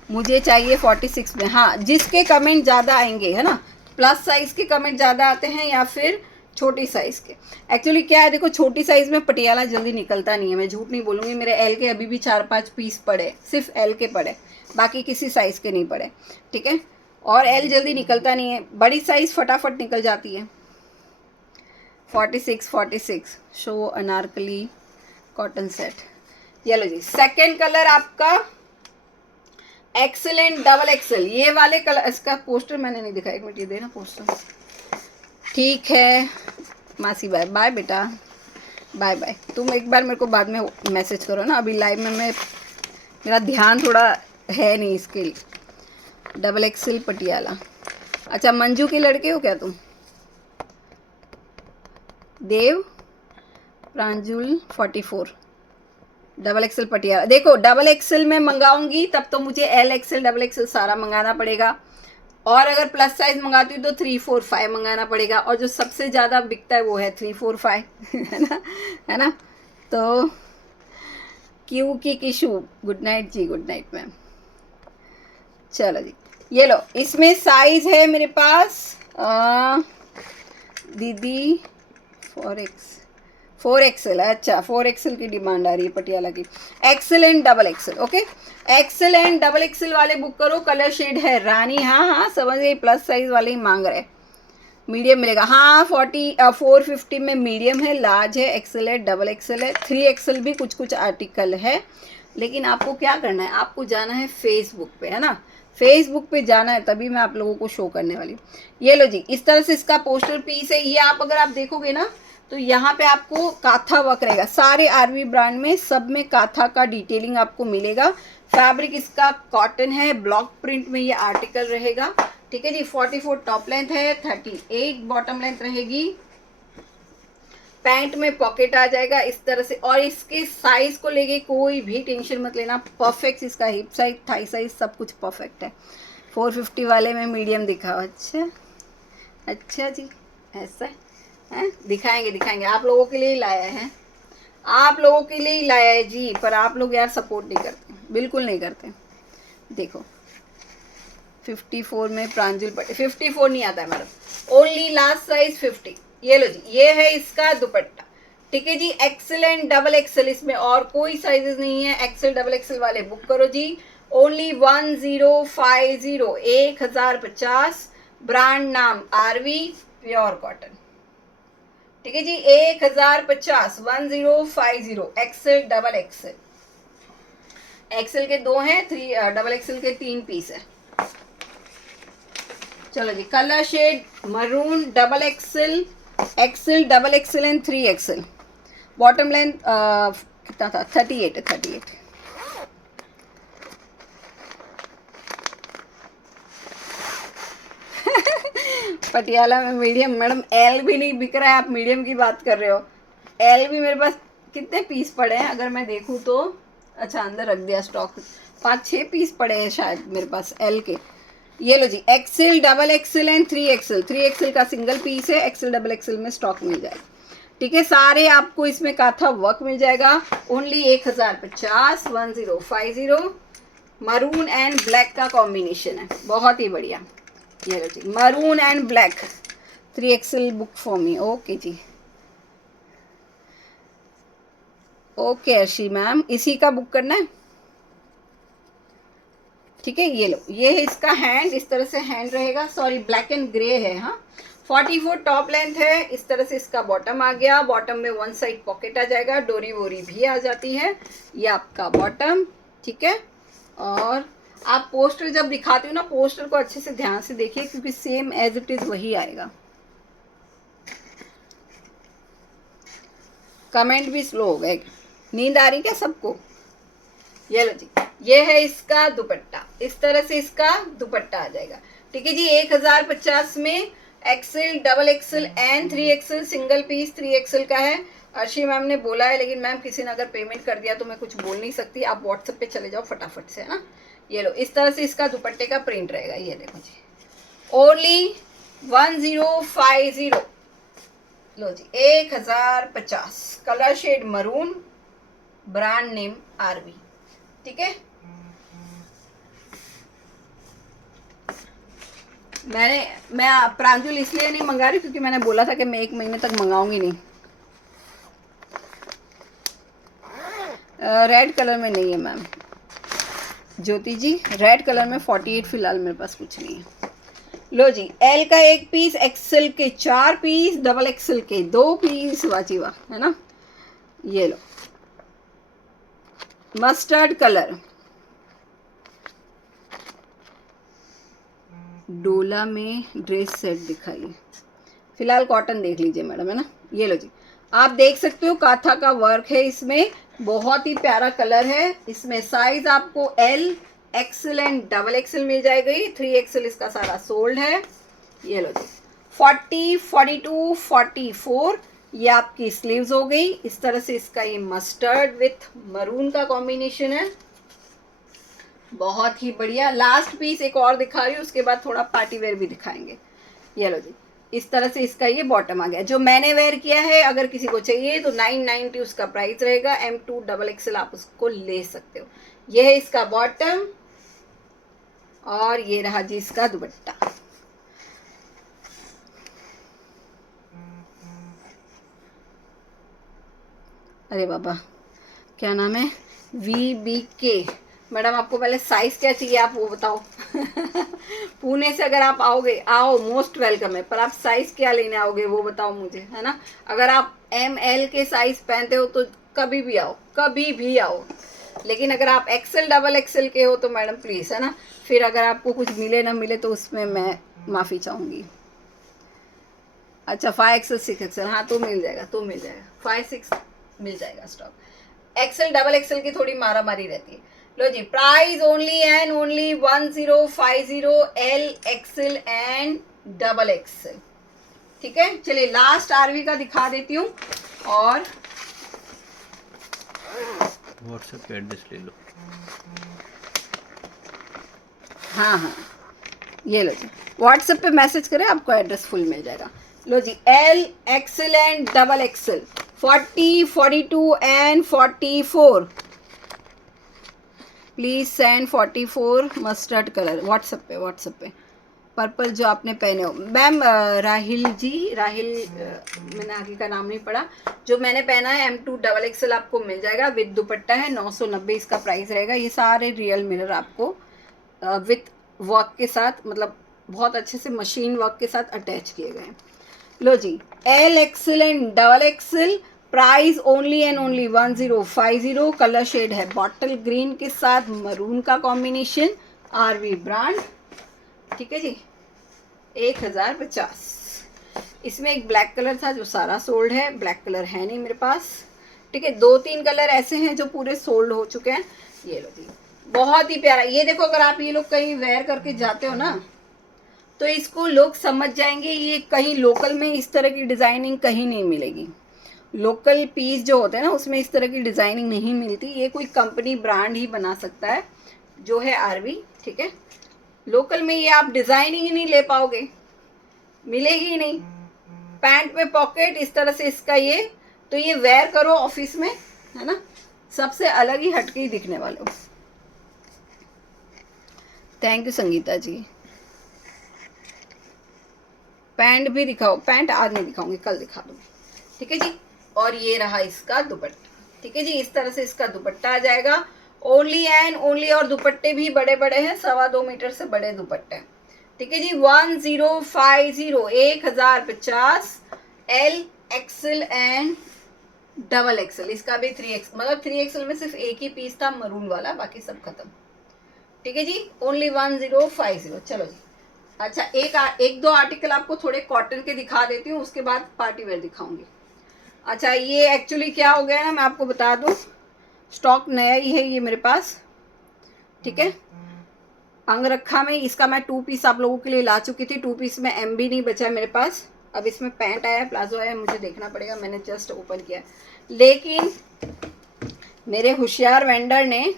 मुझे चाहिए 46 में। हाँ जिसके कमेंट ज़्यादा आएंगे, है ना, प्लस साइज़ के कमेंट ज़्यादा आते हैं या फिर छोटी साइज़ के। एक्चुअली क्या है देखो, छोटी साइज़ में पटियाला जल्दी निकलता नहीं है, मैं झूठ नहीं बोलूँगी। मेरे एल के अभी भी 4-5 पीस पड़े, सिर्फ एल के पड़े, बाकी किसी साइज़ के नहीं पड़े, ठीक है। और एल जल्दी निकलता नहीं है, बड़ी साइज़ फटाफट निकल जाती है। 46 शो अनारकली कॉटन सेट। ये लो जी सेकेंड कलर आपका एक्सेलेंट डबल एक्सेल, ये वाले कलर, इसका पोस्टर मैंने नहीं दिखा, एक मिनट ये देना पोस्टर। ठीक है मासी, बाय बाय बेटा, बाय बाय। तुम एक बार मेरे को बाद में मैसेज करो ना, अभी लाइव में मेरा ध्यान थोड़ा है नहीं इसके लिए। डबल एक्सेल पटियाला, अच्छा मंजू के लड़के हो क्या तुम? देव प्रांजुल 44 डबल एक्सेल पटियाला। देखो डबल एक्सेल में मंगाऊंगी तब तो मुझे एल एक्सेल डबल एक्सेल सारा मंगाना पड़ेगा, और अगर प्लस साइज मंगाती हूँ तो 3, 4, 5 मंगाना पड़ेगा, और जो सबसे ज़्यादा बिकता है वो है 3, 4, 5 है ना। तो क्यों की किशु, गुड नाइट जी, गुड नाइट मैम। चलो जी, ये लो, इसमें साइज है मेरे पास दीदी 4 एक्सेल। अच्छा 4 एक्सेल की डिमांड आ रही है पटियाला की। XL and double XL, okay, XL and double XL वाले बुक करो। कलर शेड है रानी, हाँ हाँ समझ गई, प्लस साइज वाले ही मांग रहे। मीडियम मिलेगा, हाँ 450 में मीडियम है, लार्ज है, एक्सेल है, डबल एक्सेल है, 3 एक्सेल भी कुछ कुछ आर्टिकल है। लेकिन आपको क्या करना है, आपको जाना है फेसबुक पे, है ना, फेसबुक पे जाना है, तभी मैं आप लोगों को शो करने वाली हूँ। ये लो जी, इस तरह से इसका पोस्टर पीस है। ये आप अगर आप देखोगे ना तो यहाँ पे आपको काथा वर्क रहेगा, सारे आरवी ब्रांड में सब में काथा का डिटेलिंग आपको मिलेगा। फैब्रिक इसका कॉटन है, ब्लॉक प्रिंट में ये आर्टिकल रहेगा, ठीक है जी। 44 टॉप लेंथ है, 38 बॉटम लेंथ रहेगी। पैंट में पॉकेट आ जाएगा इस तरह से, और इसके साइज को लेके कोई भी टेंशन मत लेना, परफेक्ट इसका हिप साइज, थाई साइज सब कुछ परफेक्ट है। 450 वाले में मीडियम दिखाओ। अच्छा अच्छा जी, ऐसा है, दिखाएंगे, आप लोगों के लिए ही लाया है, आप लोगों के लिए ही लाया है जी, पर आप लोग यार सपोर्ट नहीं करते, बिल्कुल नहीं करते। देखो 54 में प्रांजुल पट्टी, 54 नहीं आता है हमारा, ओनली लास्ट साइज 50। ये लो जी, ये है इसका दुपट्टा, ठीक है जी। एक्सेल एंड डबल एक्सेल, इसमें और कोई साइजेस नहीं है। एक्सेल डबल एक्सेल वाले बुक करो जी, ओनली 1050, 1050, ब्रांड नाम आरवी, प्योर कॉटन, ठीक है जी। 1050, 1050, एक्सेल डबल एक्सेल। एक्सेल के 2 हैं, 3 डबल एक्सेल के 3 पीस है। चलो जी, colour shade maroon, double XL, XL double XL and 3 XL. Bottom length कितना था, 38 है, 38। पटियाला में मीडियम, मैडम एल भी नहीं बिक रहा है, आप मीडियम की बात कर रहे हो। एल भी मेरे पास कितने पीस पड़े हैं अगर मैं देखूँ तो, अच्छा अंदर रख दिया स्टॉक, 5-6 पीस पड़े हैं शायद मेरे पास एल के। ये लो जी, XL double XL and 3 XL. 3 XL का सिंगल पीस है, एक्सेल डबल एक्सेल में स्टॉक मिल जाएगा, ठीक है। सारे आपको इसमें काथा वर्क मिल जाएगा, ओनली 1050, 1050। मरून एंड ब्लैक का कॉम्बिनेशन है, बहुत ही बढ़िया। ये लो जी, maroon and black, 3 XL book for me, okay जी, ओके अर्शी मैम, इसी का बुक करना है, ठीक है। ये लो, ये है इसका हैंड, इस तरह से हैंड रहेगा, सॉरी ब्लैक एंड ग्रे है, हाँ। 44 टॉप लेंथ है, इस तरह से इसका बॉटम आ गया। बॉटम में 1 साइड पॉकेट आ जाएगा, डोरी वोरी भी आ जाती है। ये आपका बॉटम, ठीक है। और आप पोस्टर जब दिखाते हो ना, पोस्टर को अच्छे से ध्यान से देखिए, क्योंकि सेम एज इट इज वही आएगा। कमेंट भी स्लो हो गए, नींद आ रही क्या सबको? ये लो जी, ये है इसका दुपट्टा, इस तरह से इसका दुपट्टा आ जाएगा, ठीक है जी। 1050 में XL double XL and 3 XL, single piece 3 XL का है। अर्शी मैम ने बोला है, लेकिन मैम किसी ने अगर पेमेंट कर दिया तो मैं कुछ बोल नहीं सकती, आप व्हाट्सएप पे चले जाओ फटाफट से, है ना। ये लो, इस तरह से इसका दुपट्टे का प्रिंट रहेगा, ये देखो जी, ओनली 1050। लो जी, 1050, colour shade maroon, brand name RV, ठीक है। मैं प्रांजुल इसलिए नहीं मंगा रही क्योंकि मैंने बोला था कि मैं 1 महीने तक मंगाऊंगी नहीं। रेड कलर में नहीं है मैम ज्योति जी, रेड कलर में 48 फिलहाल मेरे पास कुछ नहीं है। लो जी, एल का 1 पीस, एक्सेल के 4 पीस, डबल एक्सेल के 2 पीस, वाजी वाह, है ना। ये लो, मस्टर्ड कलर, डोला में ड्रेस सेट दिखाइए। फिलहाल कॉटन देख लीजिए मैडम, है ना। ये लो जी, आप देख सकते हो काथा का वर्क है इसमें, बहुत ही प्यारा कलर है। इसमें साइज आपको L, XL and double XL मिल जाएगी। 3XL इसका सारा सोल्ड है। ये लो जी, 40, 42, 44 ये आपकी स्लीव्स हो गई। इस तरह से इसका ये मस्टर्ड विथ मरून का कॉम्बिनेशन है, बहुत ही बढ़िया। लास्ट पीस एक और दिखा रही हूँ, उसके बाद थोड़ा पार्टी वेयर भी दिखाएंगे। ये लो जी, इस तरह से इसका ये बॉटम आ गया, जो मैंने वेयर किया है। अगर किसी को चाहिए तो 990 उसका प्राइस रहेगा। M2XXL आप उसको ले सकते हो। ये है इसका बॉटम और ये रहा जी इसका दुपट्टा। अरे बाबा, क्या नाम है? VBK। मैडम आपको पहले साइज क्या चाहिए आप वो बताओ। पुणे से अगर आप आओगे, आओ, मोस्ट वेलकम है, पर आप साइज क्या लेने आओगे वो बताओ मुझे, है ना। अगर आप ML के साइज पहनते हो तो कभी भी आओ, कभी भी आओ। लेकिन अगर आप XL, XXL के हो तो मैडम प्लीज़, है ना। फिर अगर आपको कुछ मिले ना मिले तो उसमें मैं माफ़ी चाहूँगी। अच्छा, 5XL, 6XL, हाँ तो मिल जाएगा, तो मिल जाएगा। 5, 6 मिल जाएगा स्टॉक। XL, XXL की थोड़ी मारा मारी रहती है। लो जी, price only and only 1050 L, XL and XXL। ठीक है, चलिए लास्ट आरवी का दिखा देती हूँ। और व्हाट्सएप पे एड्रेस ले लो। हाँ हाँ, ये लो जी, व्हाट्सएप पे मैसेज करें, आपको एड्रेस फुल मिल जाएगा। लो जी, L, XL and XXL, 40, 42 and 44। Please send 44 mustard colour WhatsApp पे पर्पल जो आपने पहने हो। मैम राहिल जी, राहिल मैंने आगे का नाम नहीं पढ़ा। जो मैंने पहना है M2XXL आपको मिल जाएगा, विद दुपट्टा है। 990 इसका प्राइस रहेगा। ये सारे रियल मिरर आपको विथ वर्क के साथ, मतलब बहुत अच्छे से मशीन वर्क के साथ अटैच किए गए हैं। लो जी, L, XL and XXL, price only and only 1050। Colour shade है बॉटल ग्रीन के साथ मरून का कॉम्बिनेशन, RV ब्रांड। ठीक है जी, 1050। इसमें एक ब्लैक कलर था जो सारा सोल्ड है, ब्लैक कलर है नहीं मेरे पास। ठीक है, 2-3 कलर ऐसे हैं जो पूरे सोल्ड हो चुके हैं। ये लो जी, बहुत ही प्यारा। ये देखो, अगर आप ये लोग कहीं वेयर करके जाते हो ना तो इसको लोग समझ जाएंगे ये कहीं लोकल में इस तरह की डिज़ाइनिंग कहीं नहीं मिलेगी। लोकल पीस जो होते हैं ना उसमें इस तरह की डिज़ाइनिंग नहीं मिलती। ये कोई कंपनी ब्रांड ही बना सकता है, जो है RV। ठीक है, लोकल में ये आप डिज़ाइनिंग ही नहीं ले पाओगे, मिलेगी ही नहीं। पैंट पे पॉकेट इस तरह से इसका ये, तो ये वेयर करो ऑफिस में, है ना, सबसे अलग ही हटके ही दिखने वाले हो। Thank you Sangeeta ji. Pant भी दिखाओ, पैंट आज नहीं दिखाऊंगी, कल दिखा दूंगी। ठीक है जी, और ये रहा इसका दुपट्टा। ठीक है जी, इस तरह से इसका दुपट्टा आ जाएगा ओनली एंड ओनली। और दुपट्टे भी बड़े बड़े हैं, 2.25 मीटर से बड़े दुपट्टे। ठीक है जी, 1050, 1050 L, XL एंड XXL। इसका भी 3X, मतलब 3XL में सिर्फ एक ही पीस था मरून वाला, बाकी सब खत्म। ठीक है जी, ओनली 1050। चलो जी, अच्छा एक दो आर्टिकल आपको थोड़े कॉटन के दिखा देती हूँ, उसके बाद पार्टी वेयर दिखाऊंगी। अच्छा, ये एक्चुअली क्या हो गया ना, मैं आपको बता दूँ, स्टॉक नया ही है ये मेरे पास। ठीक है, अंगरखा में इसका मैं 2 पीस आप लोगों के लिए ला चुकी थी। 2 पीस में M भी नहीं बचा है मेरे पास। अब इसमें पैंट आया है, प्लाजो आया है, मुझे देखना पड़ेगा, मैंने जस्ट ओपन किया। लेकिन मेरे होशियार वेंडर ने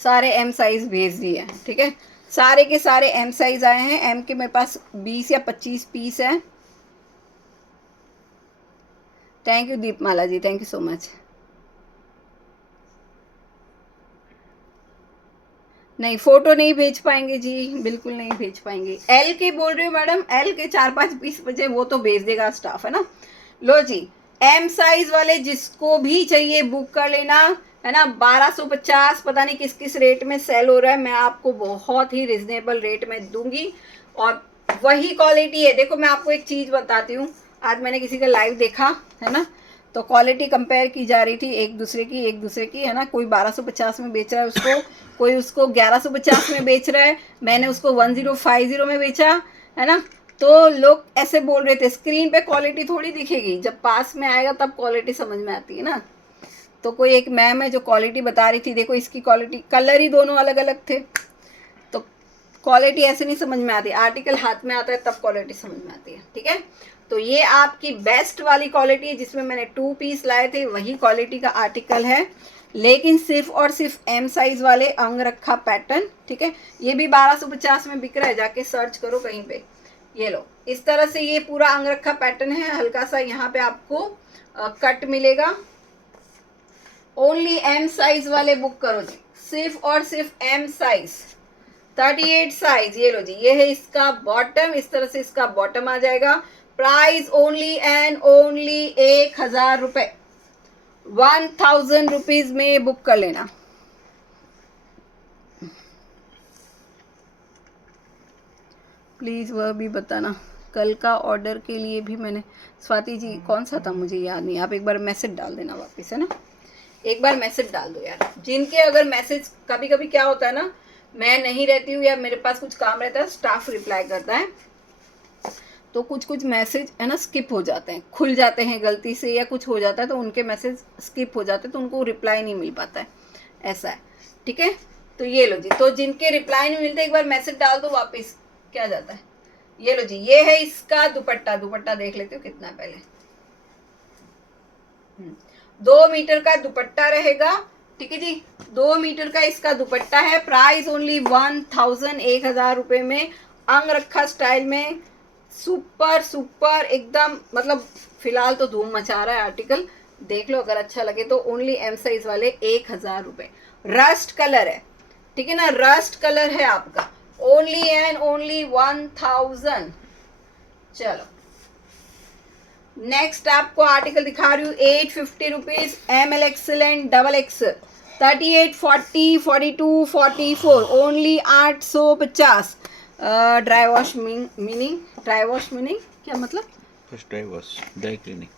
सारे M साइज़ भेज दिए हैं। ठीक है, सारे के सारे M साइज़ आए हैं। M के मेरे पास 20 या 25 पीस हैं। Thank you Deepmala ji, thank you so much. नहीं, फोटो नहीं भेज पाएंगे जी, बिल्कुल नहीं भेज पाएंगे। L के बोल रहे हो मैडम, L के 4-5 पीस बचे, वो तो भेज देगा स्टाफ, है ना। लो जी, M साइज वाले जिसको भी चाहिए बुक कर लेना, है ना। 1250 पता नहीं किस किस रेट में सेल हो रहा है, मैं आपको बहुत ही रिजनेबल रेट में दूंगी। और वही क्वालिटी है। देखो, मैं आपको एक चीज़ बताती हूँ, आज मैंने किसी का लाइव देखा, है ना, तो क्वालिटी कंपेयर की जा रही थी एक दूसरे की, है ना। कोई 1250 में बेच रहा है उसको, कोई उसको 1150 में बेच रहा है, मैंने उसको 1050 में बेचा, है ना। तो लोग ऐसे बोल रहे थे। स्क्रीन पे क्वालिटी थोड़ी दिखेगी, जब पास में आएगा तब क्वालिटी समझ में आती है ना। तो कोई एक मैम है जो क्वालिटी बता रही थी, देखो इसकी क्वालिटी, कलर ही दोनों अलग अलग थे, तो क्वालिटी ऐसे नहीं समझ में आती। आर्टिकल हाथ में आता है तब क्वालिटी समझ में आती है, ठीक है। तो ये आपकी बेस्ट वाली क्वालिटी है, जिसमें मैंने 2 पीस लाए थे, वही क्वालिटी का आर्टिकल है, लेकिन सिर्फ और सिर्फ एम साइज वाले अंगरखा पैटर्न, ठीक है। ये भी 1250 में बिक रहा है, जाके सर्च करो कहीं पे। ये लो, इस तरह से ये पूरा अंगरखा पैटर्न है। हल्का सा यहाँ पे आपको कट मिलेगा। ओनली एम साइज वाले बुक करो जी, सिर्फ और सिर्फ एम साइज, 38 साइज। ये लो जी, ये है इसका बॉटम, इस तरह से इसका बॉटम आ जाएगा। प्राइस ओनली एंड ओनली 1000 रुपए, 1000 रुपीज में ये बुक कर लेना। प्लीज़ वह भी बताना, कल का ऑर्डर के लिए भी मैंने, स्वाति जी कौन सा था मुझे याद नहीं, आप एक बार मैसेज डाल देना वापस, है ना। एक बार मैसेज डाल दो यार, जिनके अगर मैसेज, कभी कभी क्या होता है ना, मैं नहीं रहती हूँ या मेरे पास कुछ काम रहता है, स्टाफ रिप्लाई करता है, तो कुछ कुछ मैसेज है ना स्किप हो जाते हैं, खुल जाते हैं गलती से या कुछ हो जाता है, तो उनके मैसेज स्किप हो जाते हैं, तो उनको रिप्लाई नहीं मिल पाता है, ऐसा है, ठीक है। तो ये लो जी, तो जिनके रिप्लाई नहीं मिलते एक बार मैसेज डाल दो वापस, क्या जाता है। ये लो जी, ये है इसका दुपट्टा, दुपट्टा देख लेते हो कितना पहले, 2 मीटर का दुपट्टा रहेगा, ठीक है जी। 2 मीटर का इसका दुपट्टा है। प्राइस ओनली 1000 रुपए में, अंगरखा स्टाइल में, सुपर सुपर एकदम, मतलब फिलहाल तो धूम मचा रहा है आर्टिकल, देख लो अगर अच्छा लगे तो। ओनली एम साइज वाले 1000 रुपए, रस्ट कलर है, ठीक है ना, रस्ट कलर है आपका, ओनली एंड ओनली 1000। चलो नेक्स्ट आपको आर्टिकल दिखा रही हूँ, 850 rupees, ML XL and XXL, 38, 40, 42, 44, only 850। Dry wash meaning, dry wash meaning क्या मतलब, first dry wash, dry cleaning.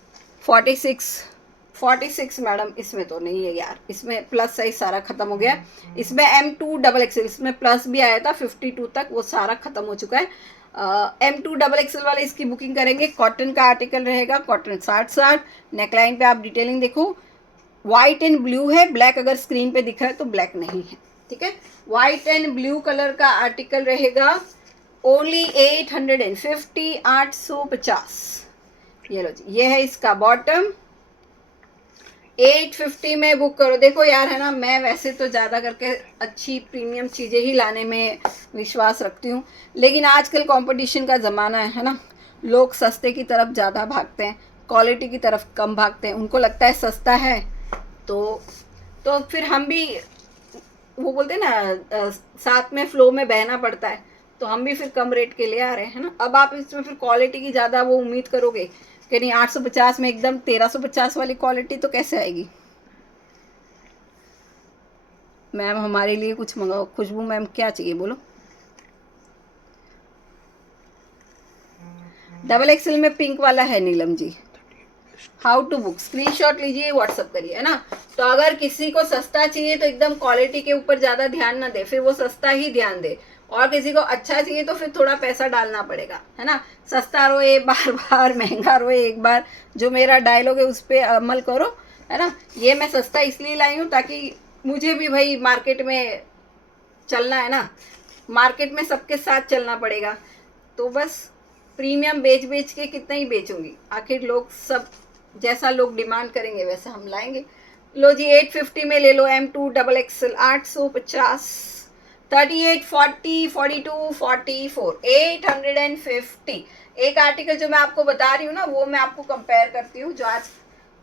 46 madam, इसमें तो नहीं है यार, इसमें प्लस साइज सारा खत्म हो गया। इसमें M2 XXL, इसमें प्लस भी आया था 52 तक, वो सारा खत्म हो चुका है। M2 XXL वाले इसकी बुकिंग करेंगे। कॉटन का आर्टिकल रहेगा, कॉटन 60। नेकलाइन पे आप डिटेलिंग देखो, वाइट एंड ब्लू है, ब्लैक अगर स्क्रीन पे दिख रहा है तो ब्लैक नहीं है, ठीक है। वाइट एंड ब्लू कलर का आर्टिकल रहेगा, ओनली 850, 850। ये लो जी, ये है इसका बॉटम, 850 में बुक करो। देखो यार, है ना, मैं वैसे तो ज़्यादा करके अच्छी प्रीमियम चीज़ें ही लाने में विश्वास रखती हूँ, लेकिन आजकल कंपटीशन का ज़माना है ना, लोग सस्ते की तरफ ज़्यादा भागते हैं, क्वालिटी की तरफ कम भागते हैं। उनको लगता है सस्ता है तो फिर हम भी, वो बोलते हैं ना, साथ में फ्लो में बहना पड़ता है, तो हम भी फिर कम रेट के ले आ रहे हैं, है ना। अब आप इसमें फिर क्वालिटी की ज़्यादा वो उम्मीद करोगे कि नहीं, 850 में एकदम 1350 वाली क्वालिटी तो कैसे आएगी। मैम हमारे लिए कुछ मंगाओ। खुशबू मैम क्या चाहिए बोलो। XXL में पिंक वाला है Neelam ji. How to book, screenshot लीजिए, व्हाट्सअप करिए, है ना। तो अगर किसी को सस्ता चाहिए तो एकदम क्वालिटी के ऊपर ज़्यादा ध्यान ना दे, फिर वो सस्ता ही ध्यान दे। और किसी को अच्छा चाहिए तो फिर थोड़ा पैसा डालना पड़ेगा, है ना। सस्ता रोए बार बार, महंगा रोए एक बार, जो मेरा डायलॉग है उस पर अमल करो, है ना। ये मैं सस्ता इसलिए लाई हूँ ताकि मुझे भी भाई मार्केट में चलना है ना, मार्केट में सबके साथ चलना पड़ेगा। तो बस प्रीमियम बेच के कितना ही बेचूंगी, आखिर लोग सब जैसा लोग डिमांड करेंगे वैसा हम लाएंगे। लो जी, 850 में ले लो, M2 XXL 850, 38, 40, 42, 44, 850। एक आर्टिकल जो मैं आपको बता रही हूँ ना, वो मैं आपको कंपेयर करती हूँ, जो आज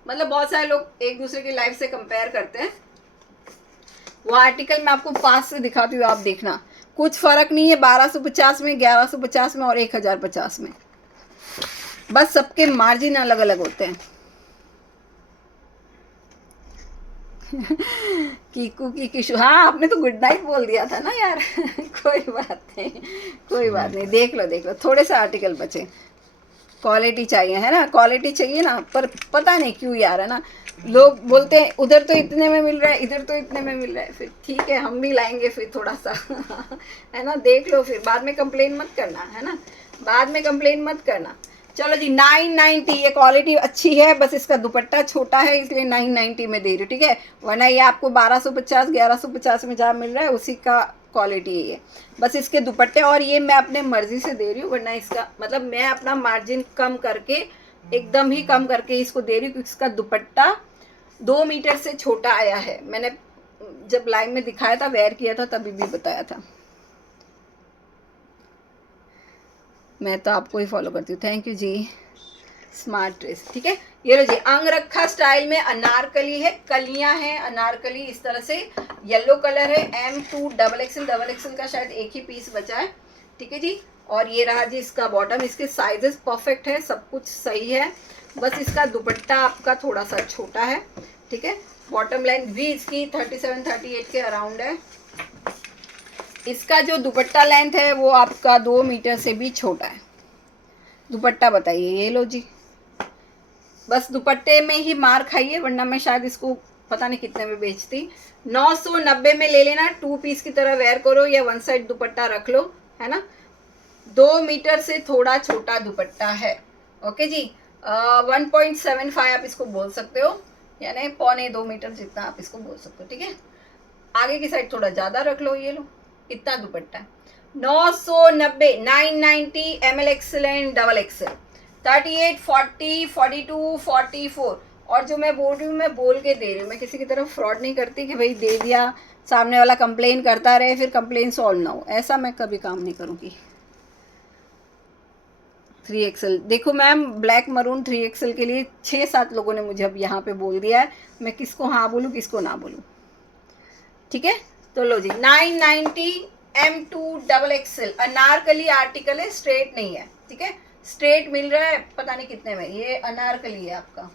मतलब बहुत सारे लोग एक दूसरे की लाइफ से कंपेयर करते हैं। वो आर्टिकल मैं आपको पास से दिखाती हूँ, आप देखना कुछ फ़र्क नहीं है 1250 में, 1150 में और 1050 में, बस सबके मार्जिन अलग अलग होते हैं। कीकू की किशु, हाँ आपने तो गुड नाइट बोल दिया था ना यार। कोई बात नहीं, कोई बात नहीं, देख लो थोड़े से आर्टिकल बचे, क्वालिटी चाहिए है ना, क्वालिटी चाहिए ना, पर पता नहीं क्यों यार, है ना, लोग बोलते हैं उधर तो इतने में मिल रहा है, इधर तो इतने में मिल रहा है, फिर ठीक है हम भी लाएंगे फिर थोड़ा सा है ना, देख लो, फिर बाद में कंप्लेन मत करना, है ना, बाद में कंप्लेन मत करना। चलो जी 990, ये क्वालिटी अच्छी है, बस इसका दुपट्टा छोटा है इसलिए 990 में दे रही हूँ, ठीक है, वरना ये आपको 1250 1150 में जहाँ मिल रहा है उसी का क्वालिटी है ये, बस इसके दुपट्टे, और ये मैं अपने मर्जी से दे रही हूँ, वरना इसका मतलब मैं अपना मार्जिन कम करके, एकदम ही कम करके इसको दे रही हूँ, क्योंकि इसका दुपट्टा 2 मीटर से छोटा आया है। मैंने जब लाइव में दिखाया था, वेयर किया था, तभी भी बताया था। मैं तो आपको ही फॉलो करती हूँ, थैंक यू जी। स्मार्ट ड्रेस, ठीक है, ये लो जी, अंगरखा स्टाइल में अनारकली है, कलियां हैं अनारकली इस तरह से, येलो कलर है, M2 डबल एक्सल का शायद एक ही पीस बचा है, ठीक है जी। और ये रहा जी इसका बॉटम, इसके साइजेस परफेक्ट है, सब कुछ सही है, बस इसका दुपट्टा आपका थोड़ा सा छोटा है, ठीक है। बॉटम लेंथ भी इसकी 37-38 के अराउंड है। इसका जो दुपट्टा लेंथ है वो आपका 2 मीटर से भी छोटा है। दुपट्टा बताइए, ये लो जी, बस दुपट्टे में ही मार खाइए, वरना मैं शायद इसको पता नहीं कितने में बेचती। 990 में ले लेना, 2 पीस की तरह वेयर करो, या 1 साइड दुपट्टा रख लो, है ना, 2 मीटर से थोड़ा छोटा दुपट्टा है, ओके जी। 1.75 आप इसको बोल सकते हो, यानी 1.25 मीटर जितना आप इसको बोल सकते हो, ठीक है। आगे की साइड थोड़ा ज़्यादा रख लो, ये लो, इतना दुपट्टा है। 990, 990 ML XL and double XL, 38, 40, 42, 44। और जो मैं बोल रही हूँ, मैं बोल के दे रही हूँ, मैं किसी की तरफ फ्रॉड नहीं करती कि भाई दे दिया, सामने वाला कंप्लेन करता रहे, फिर कंप्लेन सॉल्व ना हो, ऐसा मैं कभी काम नहीं करूँगी। 3XL देखो मैम, ब्लैक मरून 3XL के लिए 6-7 लोगों ने मुझे अब यहाँ पे बोल दिया है, मैं किसको हाँ बोलूँ किसको ना बोलूँ, ठीक है। तो लो जी 990 M2 double axle Anarkali article है, स्ट्रेट नहीं है, ठीक है, स्ट्रेट मिल रहा है पता नहीं कितने में, ये अनारकली है आपका।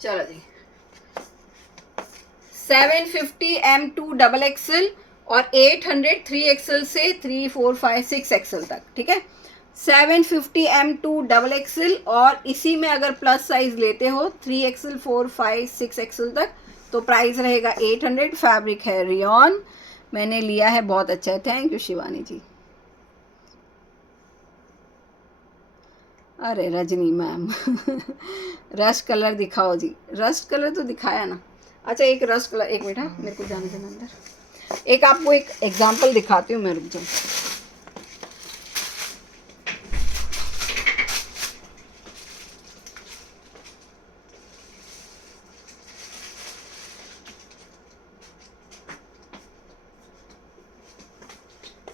चलो जी 750 M2 डबल एक्सल और 800 3XL से 3, 4, 5, 6XL तक, ठीक है। 750 M2 डबल एक्सल, और इसी में अगर प्लस साइज लेते हो 3XL 4, 5, 6XL तक, तो प्राइस रहेगा 800। फैब्रिक है रियॉन, मैंने लिया है, बहुत अच्छा है, थैंक यू शिवानी जी। अरे रजनी मैम रस्ट कलर दिखाओ जी, रस्ट कलर तो दिखाया ना। अच्छा एक रस्ट कलर, एक मिनट, हाँ मेरे को जाने देना अंदर, एक आपको एक एग्जांपल दिखाती हूँ मैं, रुक जाओ।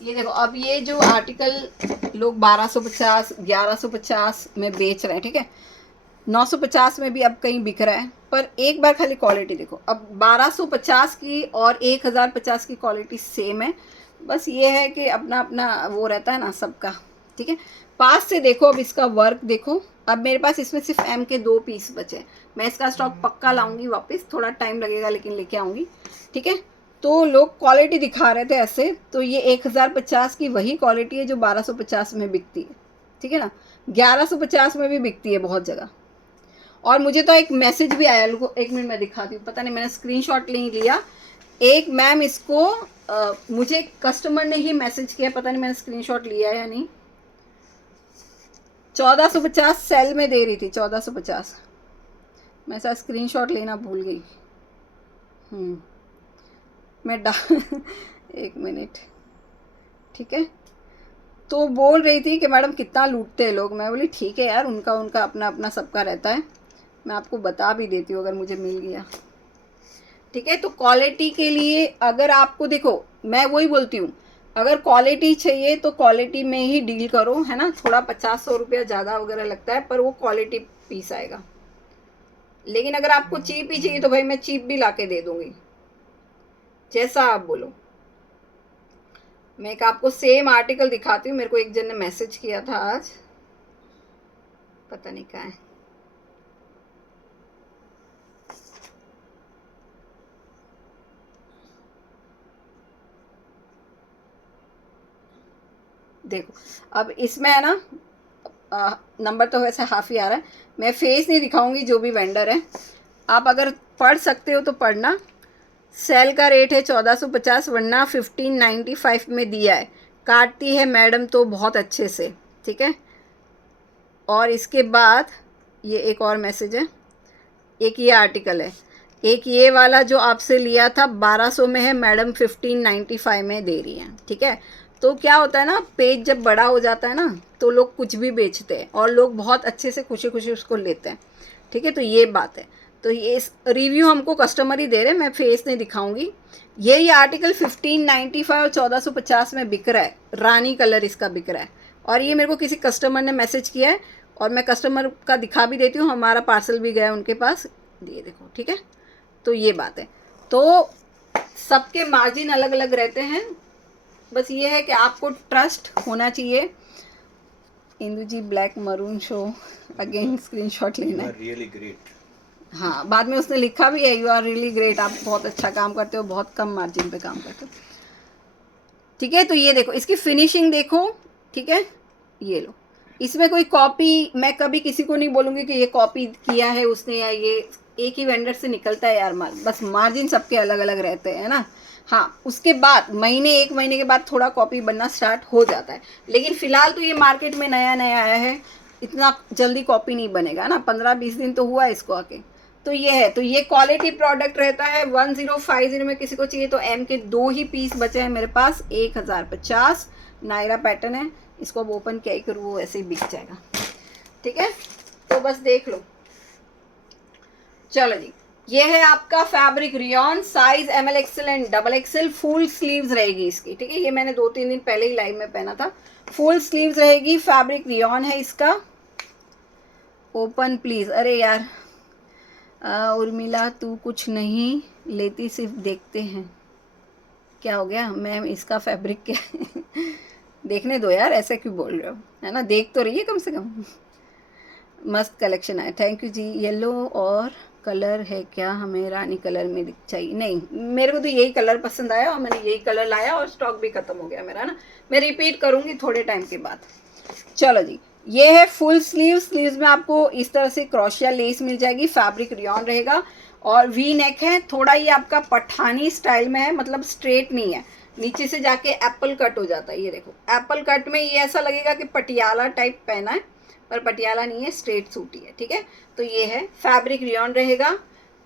ये देखो, अब ये जो आर्टिकल लोग 1250 1150 में बेच रहे हैं, ठीक है, 950 में भी अब कहीं बिक रहा है, पर एक बार खाली क्वालिटी देखो, अब 1250 की और 1050 की क्वालिटी सेम है, बस ये है कि अपना अपना वो रहता है ना सबका, ठीक है। पास से देखो, अब इसका वर्क देखो, अब मेरे पास इसमें सिर्फ M के 2 पीस बचे, मैं इसका स्टॉक पक्का लाऊंगी वापस, थोड़ा टाइम लगेगा लेकिन लेके आऊंगी, ठीक है। तो लोग क्वालिटी दिखा रहे थे ऐसे, तो ये 1050 की वही क्वालिटी है जो 1250 में बिकती है, ठीक है ना, 1150 में भी बिकती है बहुत जगह। और मुझे तो एक मैसेज भी आया, लोगों, एक मिनट मैं दिखाती हूँ, पता नहीं मैंने स्क्रीनशॉट नहीं लिया, एक मैम इसको मुझे कस्टमर ने ही मैसेज किया, पता नहीं मैंने स्क्रीनशॉट लिया या नहीं, 1450 सेल में दे रही थी, 1450, मैं ऐसा स्क्रीनशॉट लेना भूल गई। मैं एक मिनट, ठीक है, तो बोल रही थी कि मैडम कितना लूटते हैं लोग, मैं बोली ठीक है यार, उनका उनका अपना अपना सबका रहता है, मैं आपको बता भी देती हूँ अगर मुझे मिल गया, ठीक है। तो क्वालिटी के लिए अगर आपको देखो, मैं वही बोलती हूँ, अगर क्वालिटी चाहिए तो क्वालिटी में ही डील करो, है ना, थोड़ा 50-100 रुपया ज़्यादा वगैरह लगता है, पर वो क्वालिटी पीस आएगा। लेकिन अगर आपको चीप ही चाहिए तो भाई मैं चीप भी ला के दे दूँगी, जैसा आप बोलो। मैं एक आपको सेम आर्टिकल दिखाती हूँ, मेरे को एक जन ने मैसेज किया था आज, पता नहीं कहाँ है, देखो अब इसमें है ना नंबर तो वैसे हाफ ही आ रहा है, मैं फेस नहीं दिखाऊंगी, जो भी वेंडर है आप अगर पढ़ सकते हो तो पढ़ना। सेल का रेट है 1450, वरना 1595 में दिया है, काटती है मैडम तो बहुत अच्छे से, ठीक है। और इसके बाद ये एक और मैसेज है, एक ये आर्टिकल है, एक ये वाला जो आपसे लिया था 1200 में है, मैडम 1595 में दे रही हैं, ठीक है। तो क्या होता है ना, पेज जब बड़ा हो जाता है ना तो लोग कुछ भी बेचते हैं और लोग बहुत अच्छे से खुशी खुशी उसको लेते हैं, ठीक है। तो ये बात है, तो ये रिव्यू हमको कस्टमर ही दे रहे हैं, मैं फेस नहीं दिखाऊंगी। ये आर्टिकल 1595 और 1450 में बिक रहा है, रानी कलर इसका बिक रहा है। और ये मेरे को किसी कस्टमर ने मैसेज किया है और मैं कस्टमर का दिखा भी देती हूँ, हमारा पार्सल भी गया उनके पास, ये देखो, ठीक है। तो ये बात है, तो सबके मार्जिन अलग अलग रहते हैं, बस ये है कि आपको ट्रस्ट होना चाहिए। Indu ji black maroon show again, screenshot लेना है। Really great. हाँ, बाद में उसने लिखा भी है, यू आर रियली ग्रेट, आप बहुत अच्छा काम करते हो, बहुत कम मार्जिन पे काम करते हो, ठीक है। तो ये देखो, इसकी फिनिशिंग देखो, ठीक है। ये लो, इसमें कोई कॉपी, मैं कभी किसी को नहीं बोलूँगी कि ये कॉपी किया है उसने, या ये एक ही वेंडर से निकलता है यार माल, बस मार्जिन सबके अलग अलग रहते हैं ना। हाँ, उसके बाद एक महीने के बाद थोड़ा कॉपी बनना स्टार्ट हो जाता है, लेकिन फ़िलहाल तो ये मार्केट में नया नया आया है, इतना जल्दी कॉपी नहीं बनेगा ना, 15-20 दिन तो हुआ इसको आके। तो ये है, तो ये क्वालिटी प्रोडक्ट रहता है। 1050 में किसी को चाहिए तो एम के 2 ही पीस बचे हैं मेरे पास, 1050 नायरा पैटर्न है, इसको अब ओपन क्या ही करूँ, वो ऐसे ही बिक जाएगा, ठीक है। तो बस देख लो, चलो जी। ये है आपका fabric rayon, size ML XL and XXL, full sleeves रहेगी इसकी, ठीक है। ये मैंने 2-3 दिन पहले ही लाइव में पहना था, फुल स्लीव्स रहेगी, फैब्रिक रियॉन है इसका। ओपन प्लीज, अरे यार उर्मिला तू कुछ नहीं लेती, सिर्फ देखते हैं, क्या हो गया मैम, इसका फैब्रिक क्या देखने दो यार, ऐसे क्यों बोल रहे हो, है ना, देख तो रही है कम से कम। मस्त कलेक्शन है, थैंक यू जी। येलो और कलर है क्या, हमें रानी कलर में चाहिए, नहीं मेरे को तो यही कलर पसंद आया और मैंने यही कलर लाया, और स्टॉक भी खत्म हो गया मेरा ना, मैं रिपीट करूँगी थोड़े टाइम के बाद। चलो जी, ये है फुल स्लीव्स में आपको इस तरह से क्रोशिया लेस मिल जाएगी, फैब्रिक रियॉन रहेगा, और वी नेक है, थोड़ा ये आपका पठानी स्टाइल में है, मतलब स्ट्रेट नहीं है, नीचे से जाके एप्पल कट हो जाता है। ये देखो, एप्पल कट में ये ऐसा लगेगा कि पटियाला टाइप पहना है, पर पटियाला नहीं है, स्ट्रेट सूट ही है, ठीक है। तो ये है, फैब्रिक रियॉन रहेगा,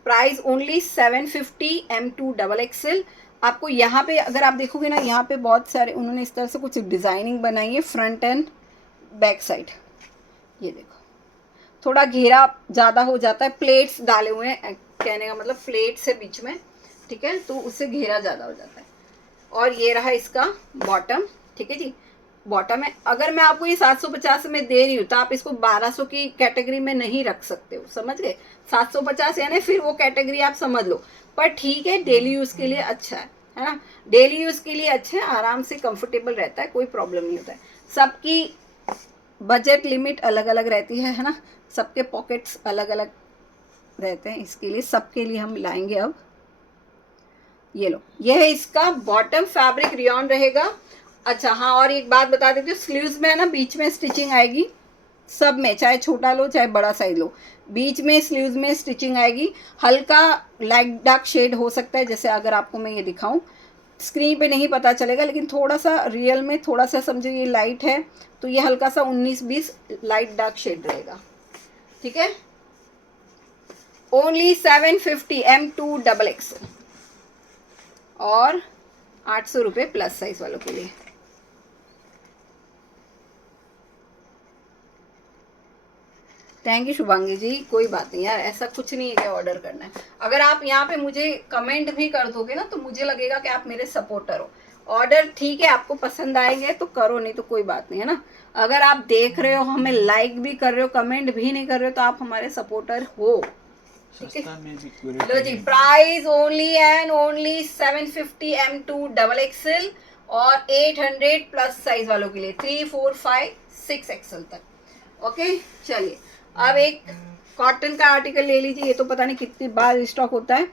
प्राइस ओनली 750, M2 XXL। आपको यहाँ पे अगर आप देखोगे ना, यहाँ पे बहुत सारे उन्होंने इस तरह से कुछ डिज़ाइनिंग बनाई है, फ्रंट एंड बैक साइड, ये देखो, थोड़ा घेरा ज़्यादा हो जाता है, प्लेट्स डाले हुए हैं, कहने का मतलब प्लेट्स है बीच में, ठीक है, तो उससे घेरा ज़्यादा हो जाता है। और ये रहा इसका बॉटम, ठीक है जी, बॉटम है। अगर मैं आपको ये 750 में दे रही हूँ तो आप इसको 1200 की कैटेगरी में नहीं रख सकते हो, समझ गए, 750 यानी फिर वो कैटेगरी आप समझ लो, पर ठीक है, डेली यूज़ के लिए अच्छा है ना, डेली यूज़ के लिए अच्छा है, आराम से कंफर्टेबल रहता है, कोई प्रॉब्लम नहीं होता है। सबकी बजट लिमिट अलग अलग रहती है ना, सबके पॉकेट्स अलग अलग रहते हैं, इसके लिए सबके लिए हम लाएंगे अब। ये लो, ये है इसका बॉटम, फैब्रिक रियॉन रहेगा। अच्छा हाँ, और एक बात बता देती हूँ, स्लीव्स में है ना बीच में स्टिचिंग आएगी, सब में, चाहे छोटा लो चाहे बड़ा साइज लो, बीच में स्लीव्स में स्टिचिंग आएगी। हल्का लाइट डार्क शेड हो सकता है, जैसे अगर आपको मैं ये दिखाऊं, स्क्रीन पे नहीं पता चलेगा, लेकिन थोड़ा सा रियल में थोड़ा सा समझो ये लाइट है, तो ये हल्का सा 19-20 लाइट डार्क शेड रहेगा, ठीक है। ओनली 750, M2 XXL, और 800 रुपये प्लस साइज वालों के लिए। थैंक यू शुभांगी जी, कोई बात नहीं यार, ऐसा कुछ नहीं है कि ऑर्डर करना है। अगर आप यहाँ पे मुझे कमेंट भी कर दोगे ना तो मुझे लगेगा कि आप मेरे सपोर्टर हो। ऑर्डर ठीक है, आपको पसंद आएंगे तो करो, नहीं तो कोई बात नहीं है ना। अगर आप देख रहे हो, हमें लाइक भी कर रहे हो, कमेंट भी नहीं कर रहे हो, तो आप हमारे सपोर्टर हो, ठीक है। लो जी, price only and only 750, M2 XXL, और 800 प्लस साइज वालों के लिए 3, 4, 5, 6 XL तक। ओके, चलिए अब एक कॉटन का आर्टिकल ले लीजिए, ये तो पता नहीं कितनी बार स्टॉक होता है।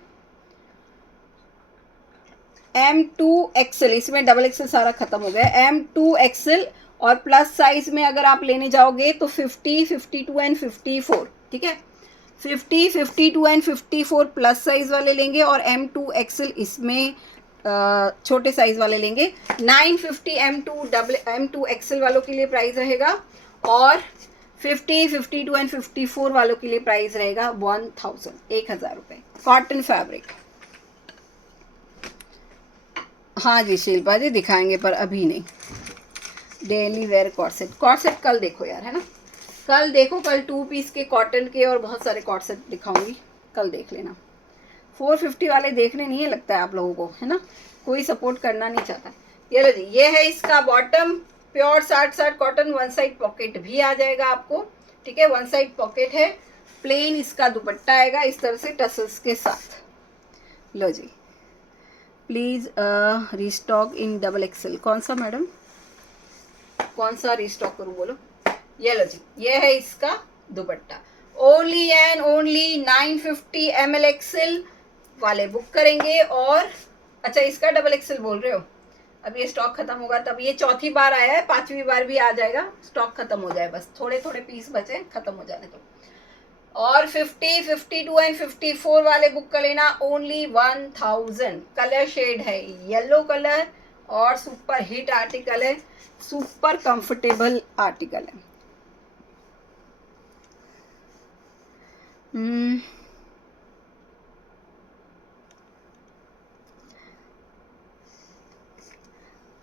M2 XL, इसमें XXL सारा खत्म हो गया है। M2 XL और प्लस साइज में अगर आप लेने जाओगे तो 50, 52 एंड 54, ठीक है। 50, 52 एंड 54 प्लस साइज वाले लेंगे और M2 XL इसमें छोटे साइज वाले लेंगे। 950 M2 XL वालों के लिए प्राइस रहेगा और 50, 52 एंड 54 वालों के लिए प्राइस रहेगा 1000 रुपये। Cotton fabric. हाँ जी शिल्पा जी दिखाएंगे पर अभी नहीं। डेली वेयर कॉर्सेट, कॉर्सेट कल देखो यार, है ना, कल देखो, कल 2 पीस के कॉटन के और बहुत सारे कॉर्सेट दिखाऊंगी, कल देख लेना। 450 वाले देखने नहीं है लगता है आप लोगों को, है ना, कोई सपोर्ट करना नहीं चाहता। ये लो जी, ये है इसका bottom, pure 60 cotton, one side pocket भी आ जाएगा आपको, ठीक है, वन साइड पॉकेट है। प्लेन इसका दुपट्टा आएगा इस तरह से टसल्स के साथ। लो जी, please restock in double XL. कौन सा मैडम, कौन सा रीस्टॉक करूँ बोलो। ये लो जी, ये है इसका दुपट्टा। Only and only 950 ML XL वाले बुक करेंगे। और अच्छा, इसका डबल एक्सेल बोल रहे हो, अब ये स्टॉक खत्म होगा तब, ये चौथी बार आया है, 5वीं बार भी आ जाएगा, स्टॉक खत्म हो जाए बस, थोड़े थोड़े पीस बचे, खत्म हो जाने दो। और 50, 52 एंड 54 वाले बुक कर लेना, ओनली 1000। कलर शेड है येलो कलर और सुपर हिट आर्टिकल है, सुपर कंफर्टेबल आर्टिकल है।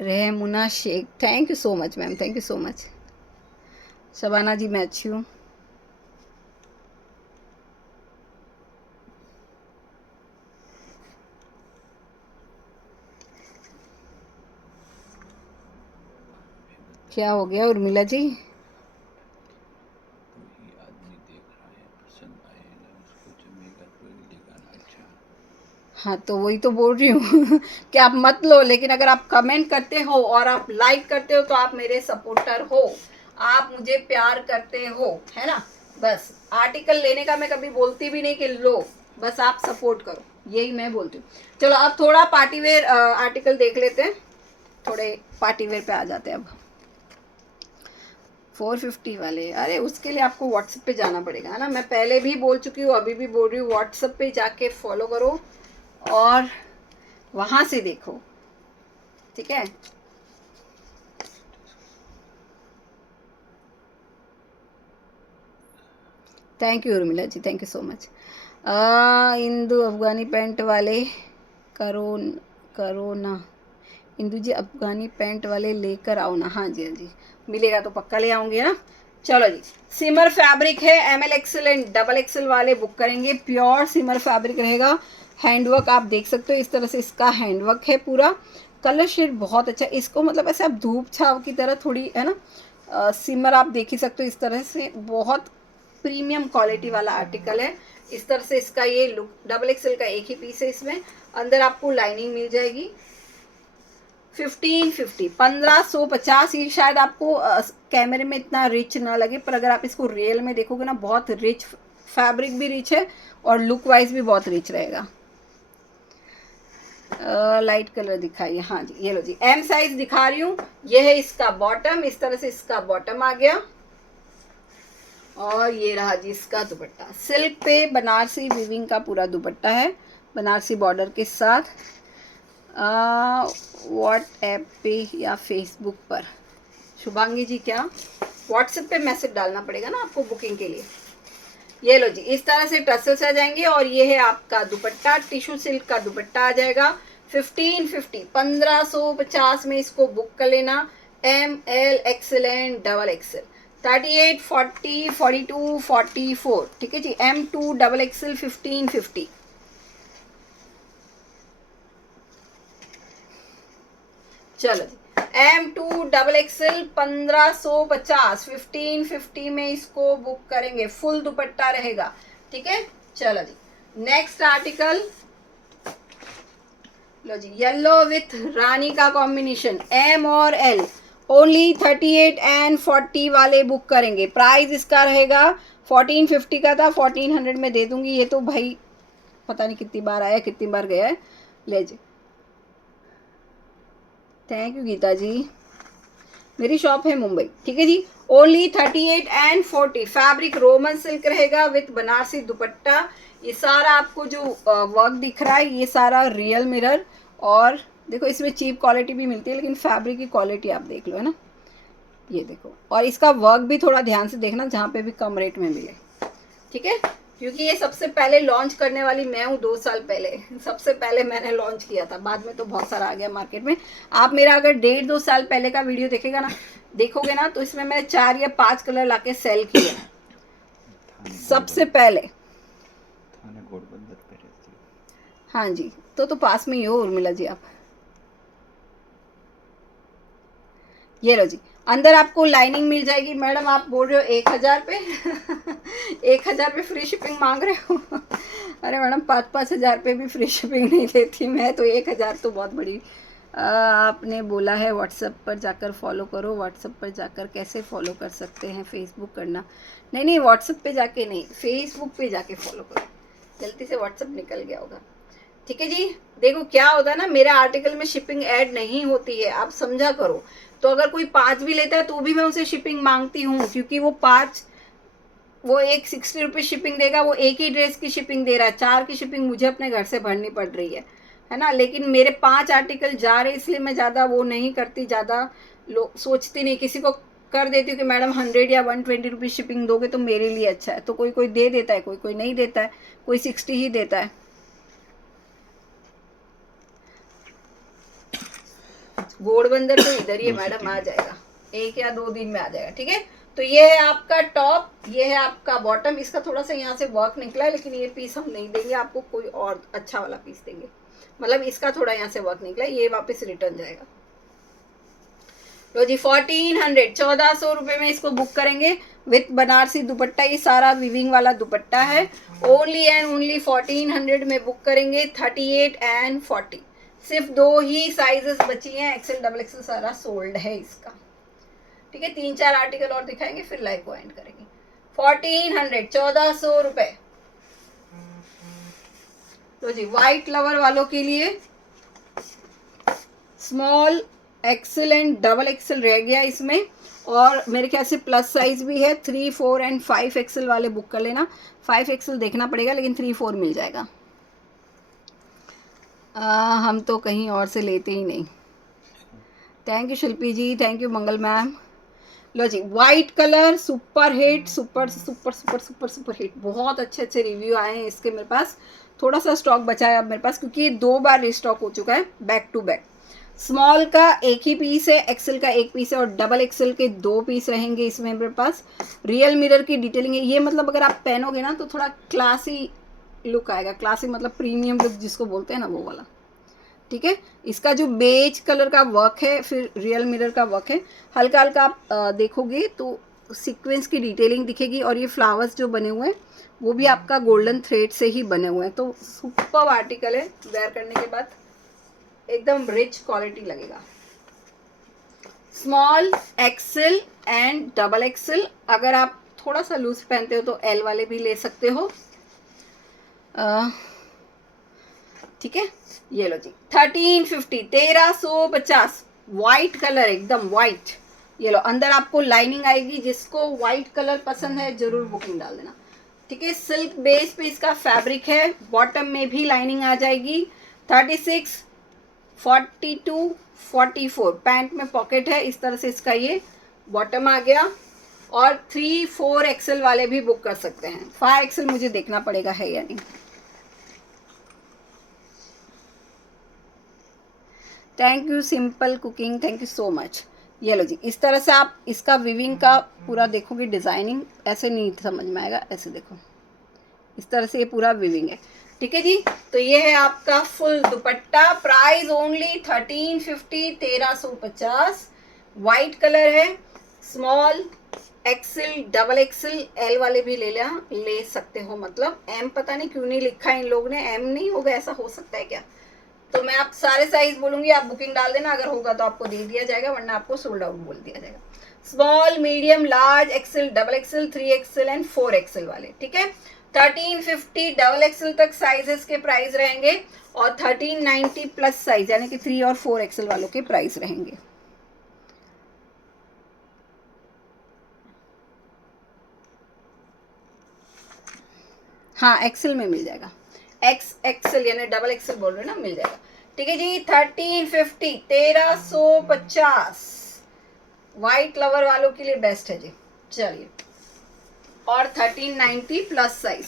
Remuna Shaikh, thank you so much ma'am, thank you so much. Shabana ji मैं अच्छी हूँ। क्या हो गया उर्मिला जी? कोई आदमी देख रहा है, पसंद आएगा उसको, जमेगा तो ही दिखाना। अच्छा हाँ तो वही तो बोल रही हूँ कि आप मत लो, लेकिन अगर आप कमेंट करते हो और आप लाइक करते हो तो आप मेरे सपोर्टर हो, आप मुझे प्यार करते हो, है ना। बस आर्टिकल लेने का मैं कभी बोलती भी नहीं कि लो, बस आप सपोर्ट करो, यही मैं बोलती हूँ। चलो अब थोड़ा पार्टी वेयर आर्टिकल देख लेते हैं, थोड़े पार्टी वेयर पे आ जाते हैं अब। 450 वाले, अरे उसके लिए आपको व्हाट्सएप पे जाना पड़ेगा, है ना, मैं पहले भी बोल चुकी हूँ, अभी भी बोल रही हूँ, व्हाट्सएप पे जाके फॉलो करो और वहां से देखो, ठीक है। Thank you Urmila ji, thank you so much. Indu अफगानी पैंट वाले करो करो ना, इंदू जी अफगानी पैंट वाले लेकर आओ ना। हाँ जी हाँ जी, मिलेगा तो पक्का ले आऊंगी ना। चलो जी, सिमर फैब्रिक है, ML XL and double XL वाले बुक करेंगे, प्योर सिमर फैब्रिक रहेगा। हैंडवर्क आप देख सकते हो, इस तरह से इसका हैंडवर्क है पूरा। कलर शेड बहुत अच्छा, इसको मतलब ऐसे आप धूप छाव की तरह थोड़ी, है ना, सिमर आप देख ही सकते हो, इस तरह से बहुत प्रीमियम क्वालिटी वाला आर्टिकल है। इस तरह से इसका ये लुक, डबल एक्सेल का एक ही पीस है, इसमें अंदर आपको लाइनिंग मिल जाएगी। 1550, 1550, ये शायद आपको कैमरे में इतना रिच ना लगे, पर अगर आप इसको रियल में देखोगे ना, बहुत रिच फैब्रिक भी रिच है और लुक वाइज भी बहुत रिच रहेगा। लाइट कलर दिखाइए। हाँ जी, ये लो जी, M साइज दिखा रही हूँ, ये है इसका बॉटम, इस तरह से इसका बॉटम आ गया और ये रहा जी इसका दुपट्टा। सिल्क पे बनारसी वीविंग का पूरा दुपट्टा है, बनारसी बॉर्डर के साथ। व्हाट्सएप पे या फेसबुक पर, शुभांगी जी क्या व्हाट्सएप पे मैसेज डालना पड़ेगा ना आपको बुकिंग के लिए। ये लो जी, इस तरह से टसल्स आ जाएंगे और ये है आपका दुपट्टा, टिश्यू सिल्क का दुपट्टा आ जाएगा। 1550, 1550 में इसको बुक कर लेना। ML XL and double XL 38, 40, 42, 44, ठीक है जी। M2 double XL 1550। चलो जी, M2 डबल एक्सेल 1550, 1550 में इसको बुक करेंगे, फुल दुपट्टा रहेगा, ठीक है। चलो जी, नेक्स्ट आर्टिकल लो जी, येलो विथ रानी का कॉम्बिनेशन, M और L, ओनली 38 एंड 40 वाले बुक करेंगे। प्राइस इसका रहेगा 1450 का था, 1400 में दे दूंगी। ये तो भाई पता नहीं कितनी बार आया कितनी बार गया है, ले जी। Thank you Geeta ji. मेरी शॉप है मुंबई, ठीक है जी। Only 38 and 40 fabric roman silk रहेगा विथ बनारसी दुपट्टा। ये सारा आपको जो वर्क दिख रहा है ये सारा रियल मिरर, और देखो इसमें चीप क्वालिटी भी मिलती है लेकिन फैब्रिक की क्वालिटी आप देख लो, है ना, ये देखो। और इसका वर्क भी थोड़ा ध्यान से देखना जहाँ पे भी कम रेट में मिले, ठीक है, क्योंकि ये सबसे पहले लॉन्च करने वाली मैं हूँ। 2 साल पहले सबसे पहले मैंने लॉन्च किया था, बाद में तो बहुत सारा आ गया मार्केट में। आप मेरा अगर 1.5-2 साल पहले का वीडियो देखोगे ना तो इसमें मैं 4 या 5 कलर लाके सेल किया सबसे पहले। थाने घोड़बंदर पे रहती है। हाँ जी, तो पास में ही हो उर्मिला जी आप। ये लो जी, अंदर आपको लाइनिंग मिल जाएगी। मैडम आप बोल रहे हो 1000 पे 1000 पे फ्री शिपिंग मांग रहे हो अरे मैडम 5-5 हज़ार पे भी फ्री शिपिंग नहीं देती मैं तो, 1000 तो बहुत बड़ी। आपने बोला है व्हाट्सएप पर जाकर फॉलो करो। व्हाट्सएप पर जाकर कैसे फॉलो कर सकते हैं? फेसबुक करना? नहीं व्हाट्सएप पे जाके नहीं, फेसबुक पे जाके फॉलो करो। गलती से व्हाट्सएप निकल गया होगा, ठीक है जी। देखो क्या होता है ना, मेरे आर्टिकल में शिपिंग ऐड नहीं होती है, आप समझा करो। तो अगर कोई 5 भी लेता है तो भी मैं उसे शिपिंग मांगती हूँ, क्योंकि वो एक 60 रुपीज शिपिंग देगा, वो एक ही ड्रेस की शिपिंग दे रहा है, 4 की शिपिंग मुझे अपने घर से भरनी पड़ रही है ना। लेकिन मेरे 5 आर्टिकल जा रहे इसलिए मैं ज़्यादा वो नहीं करती, ज़्यादा सोचती नहीं। किसी को कर देती हूँ कि मैडम 100 या 120 रुपीज़ शिपिंग दोगे तो मेरे लिए अच्छा है। तो कोई कोई दे देता है, कोई कोई नहीं देता है, कोई 60 ही देता है। घोड़बंदर तो इधर ही है मैडम, आ जाएगा 1 या 2 दिन में आ जाएगा, ठीक है। तो ये है आपका टॉप, ये है आपका बॉटम। इसका थोड़ा सा यहाँ से वर्क निकला है लेकिन ये पीस हम नहीं देंगे आपको, कोई और अच्छा वाला पीस देंगे। मतलब इसका थोड़ा यहाँ से वर्क निकला है, ये वापस रिटर्न जाएगा। तो जी 1400 1400 रुपये में इसको बुक करेंगे विथ बनारसी दुपट्टा। ये सारा विविंग वाला दुपट्टा है। ओनली एंड ओनली 1400 में बुक करेंगे। 38 एंड 40 सिर्फ 2 ही साइजेस बची हैं, एक्सेल डबल एक्सेल सारा सोल्ड है इसका, ठीक है। 3-4 आर्टिकल और दिखाएंगे फिर लाइव को एंड करेंगे। 1400 1400 रुपए। तो जी व्हाइट लवर वालों के लिए small XL and double XL रह गया इसमें, और मेरे ख्याल से प्लस साइज भी है। 3, 4 एंड 5 एक्सेल वाले बुक कर लेना। 5 एक्सेल देखना पड़ेगा लेकिन 3, 4 मिल जाएगा। हम तो कहीं और से लेते ही नहीं। Thank you Shilpi ji, thank you Mangal ma'am. लो जी white colour super hit, super super super super super hit. बहुत अच्छे अच्छे रिव्यू आए हैं इसके मेरे पास। थोड़ा सा स्टॉक बचा है अब मेरे पास, क्योंकि 2 बार रिस्टॉक हो चुका है बैक टू बैक। स्मॉल का 1 ही पीस है, एक्सेल का 1 पीस है, और डबल एक्सेल के 2 पीस रहेंगे इसमें मेरे पास। रियल मिरर की डिटेलिंग है ये, मतलब अगर आप पहनोगे ना तो थोड़ा क्लासी लुक आएगा। क्लासी मतलब प्रीमियम लुक जिसको बोलते हैं ना, वो वाला, ठीक है। इसका जो बेज कलर का वर्क है, फिर रियल मिरर का वर्क है। हल्का हल्का आप देखोगे तो सीक्वेंस की डिटेलिंग दिखेगी, और ये फ्लावर्स जो बने हुए हैं वो भी आपका गोल्डन थ्रेड से ही बने हुए हैं। तो सुपर आर्टिकल है, वेयर करने के बाद एकदम रिच क्वालिटी लगेगा। Small XL and double XL. अगर आप थोड़ा सा लूज पहनते हो तो एल वाले भी ले सकते हो, ठीक है। ये लो जी 1350 1350 वाइट कलर, एकदम वाइट। ये लो अंदर आपको लाइनिंग आएगी। जिसको वाइट कलर पसंद है जरूर बुकिंग डाल देना, ठीक है। सिल्क बेस पे इसका फैब्रिक है, बॉटम में भी लाइनिंग आ जाएगी। 36, 42, 44 पैंट में पॉकेट है। इस तरह से इसका ये बॉटम आ गया। और 3, 4 एक्सेल वाले भी बुक कर सकते हैं। 5 एक्सेल मुझे देखना पड़ेगा है या नहीं। Thank you simple cooking, thank you so much. ये लो जी इस तरह से आप इसका विविंग का पूरा देखोगे, डिज़ाइनिंग ऐसे नहीं समझ में आएगा, ऐसे देखो इस तरह से ये पूरा विविंग है, ठीक है जी। तो ये है आपका full dupatta. Price only 1350 1350। White colour है। Small XL double XL L वाले भी ले सकते हो। मतलब एम पता नहीं क्यों नहीं लिखा इन लोगों ने, एम नहीं होगा, ऐसा हो सकता है क्या? तो मैं आप सारे साइज बोलूंगी, आप बुकिंग डाल देना। अगर होगा तो आपको दे दिया जाएगा, वरना आपको सोल्ड आउट बोल दिया जाएगा। Small medium large XL double XL 3 XL and 4 XL वाले, ठीक है। 1350 डबल एक्सेल तक साइजेस के प्राइस रहेंगे, और 1390 प्लस साइज यानी कि 3 और 4 एक्सेल वालों के प्राइस रहेंगे। हाँ एक्सेल में मिल जाएगा, एक्सेल यानी डबल एक्सेल बोल रहे हो ना, मिल जाएगा। ठीक है जी, 1350, 1350 वाइट लवर वालों के लिए बेस्ट है जी। चलिए, और 1390 प्लस साइज।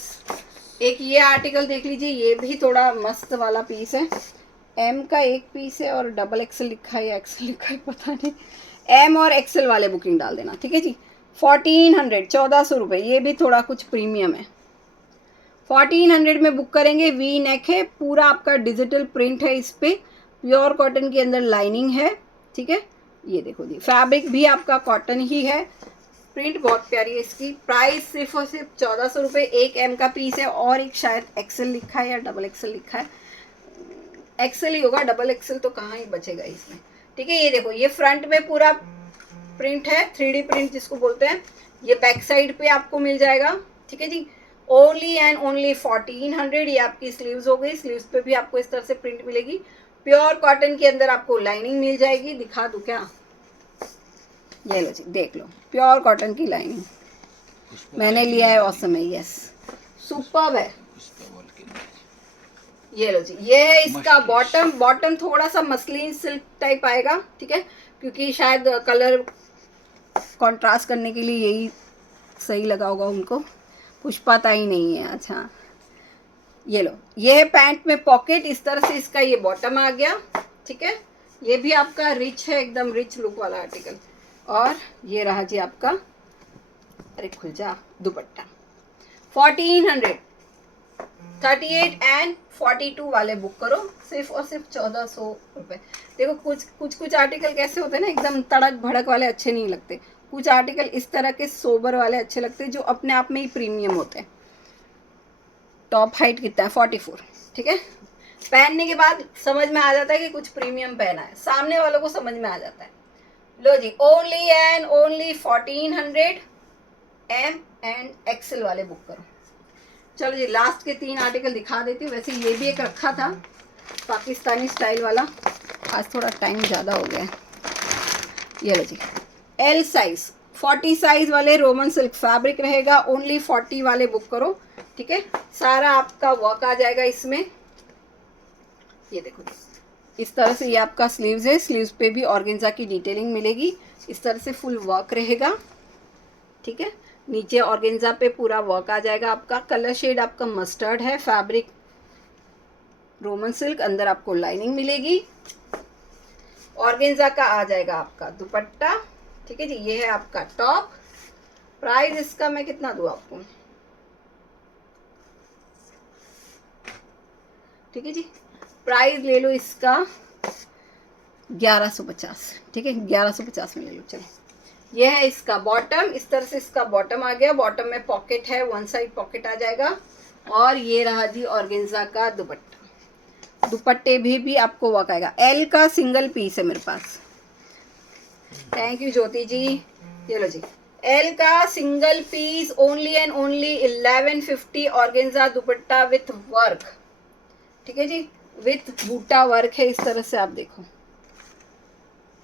एक ये आर्टिकल देख लीजिए, ये भी थोड़ा मस्त वाला पीस है। एम का एक पीस है और डबल एक्सेल लिखा है या एक्सेल लिखा है पता नहीं। एम और एक्सेल वाले बुकिंग डाल देना, ठीक है जी। 1400, 1400 रुपये, ये भी थोड़ा कुछ प्रीमियम है। 1400 में बुक करेंगे। वी नेक है, पूरा आपका डिजिटल प्रिंट है इस पे, प्योर कॉटन के अंदर लाइनिंग है, ठीक है। ये देखो जी, फैब्रिक भी आपका कॉटन ही है, प्रिंट बहुत प्यारी है इसकी। प्राइस सिर्फ और सिर्फ 1400 रुपये। एक एम का पीस है और एक शायद एक्सेल लिखा है या डबल एक्सेल लिखा है, एक्सेल ही होगा, डबल एक्सेल तो कहाँ ही बचेगा इसमें। ठीक है, ये देखो, ये फ्रंट में पूरा प्रिंट है, 3D प्रिंट जिसको बोलते हैं। ये बैक साइड पे आपको मिल जाएगा, ठीक है जी। Only and only 1400। ये आपकी स्लीव्स हो गई, स्लीव्स पे भी आपको इस तरह से प्रिंट मिलेगी। प्योर कॉटन के अंदर आपको लाइनिंग मिल जाएगी, दिखा दूं क्या? ये लो जी, देख लो, प्योर कॉटन की लाइनिंग मैंने लिया है औसम है, यस सुपर्ब है। ये लो जी, ये है इसका बॉटम। बॉटम थोड़ा सा मसलिन सिल्क टाइप आएगा, ठीक है, क्योंकि शायद कलर कंट्रास्ट करने के लिए यही सही लगा होगा उनको। पुष्पाता ही नहीं है, अच्छा। ये लो, ये है पैंट में पॉकेट, इस तरह से इसका ये बॉटम आ गया, ठीक है। ये भी आपका रिच है, एकदम रिच लुक वाला आर्टिकल। और ये रहा जी आपका, अरे खुल जा, दुपट्टा। 1400, 38 एंड 42 वाले बुक करो, सिर्फ और सिर्फ 1400 रुपये। देखो, कुछ आर्टिकल कैसे होते हैं ना, एकदम तड़क भड़क वाले अच्छे नहीं लगते। कुछ आर्टिकल इस तरह के सोबर वाले अच्छे लगते हैं, जो अपने आप में ही प्रीमियम होते हैं। टॉप हाइट कितना है? 44, ठीक है। पहनने के बाद समझ में आ जाता है कि कुछ प्रीमियम पहना है, सामने वालों को समझ में आ जाता है। लो जी, only and only 1400 M and XL वाले बुक करो। चलो जी, लास्ट के 3 आर्टिकल दिखा देती हूँ। वैसे ये भी एक रखा था पाकिस्तानी स्टाइल वाला, आज थोड़ा टाइम ज़्यादा हो गया है। ये लो जी, एल साइज, 40 साइज वाले रोमन सिल्क फैब्रिक रहेगा। ओनली 40 वाले बुक करो, ठीक है। सारा आपका वर्क आ जाएगा इसमें। ये देखो, इस तरह से ये आपका स्लीव्स है, स्लीव्स पे भी ऑर्गेन्जा की डिटेलिंग मिलेगी। इस तरह से फुल वर्क रहेगा, ठीक है। नीचे ऑर्गेन्जा पे पूरा वर्क आ जाएगा आपका। कलर शेड आपका मस्टर्ड है, फैब्रिक रोमन सिल्क, अंदर आपको लाइनिंग मिलेगी। ऑर्गेन्जा का आ जाएगा आपका दुपट्टा, ठीक है जी। ये है आपका टॉप। प्राइस इसका मैं कितना दूँ आपको, ठीक है जी। प्राइस ले लो इसका 1150, ठीक है, 1150 में ले लो। चलो, ये है इसका बॉटम, इस तरह से इसका बॉटम आ गया। बॉटम में पॉकेट है, वन साइड पॉकेट आ जाएगा। और ये रहा जी ऑर्गेन्जा का दुपट्टा। दुपट्टे भी आपको वर्क आएगा। एल का सिंगल पीस है मेरे पास। Thank you Jyoti ji. ये लो जी, एल का single piece, only and only 1150। Organza dupatta with work, ठीक है जी, विथ बूटा वर्क है। इस तरह से आप देखो,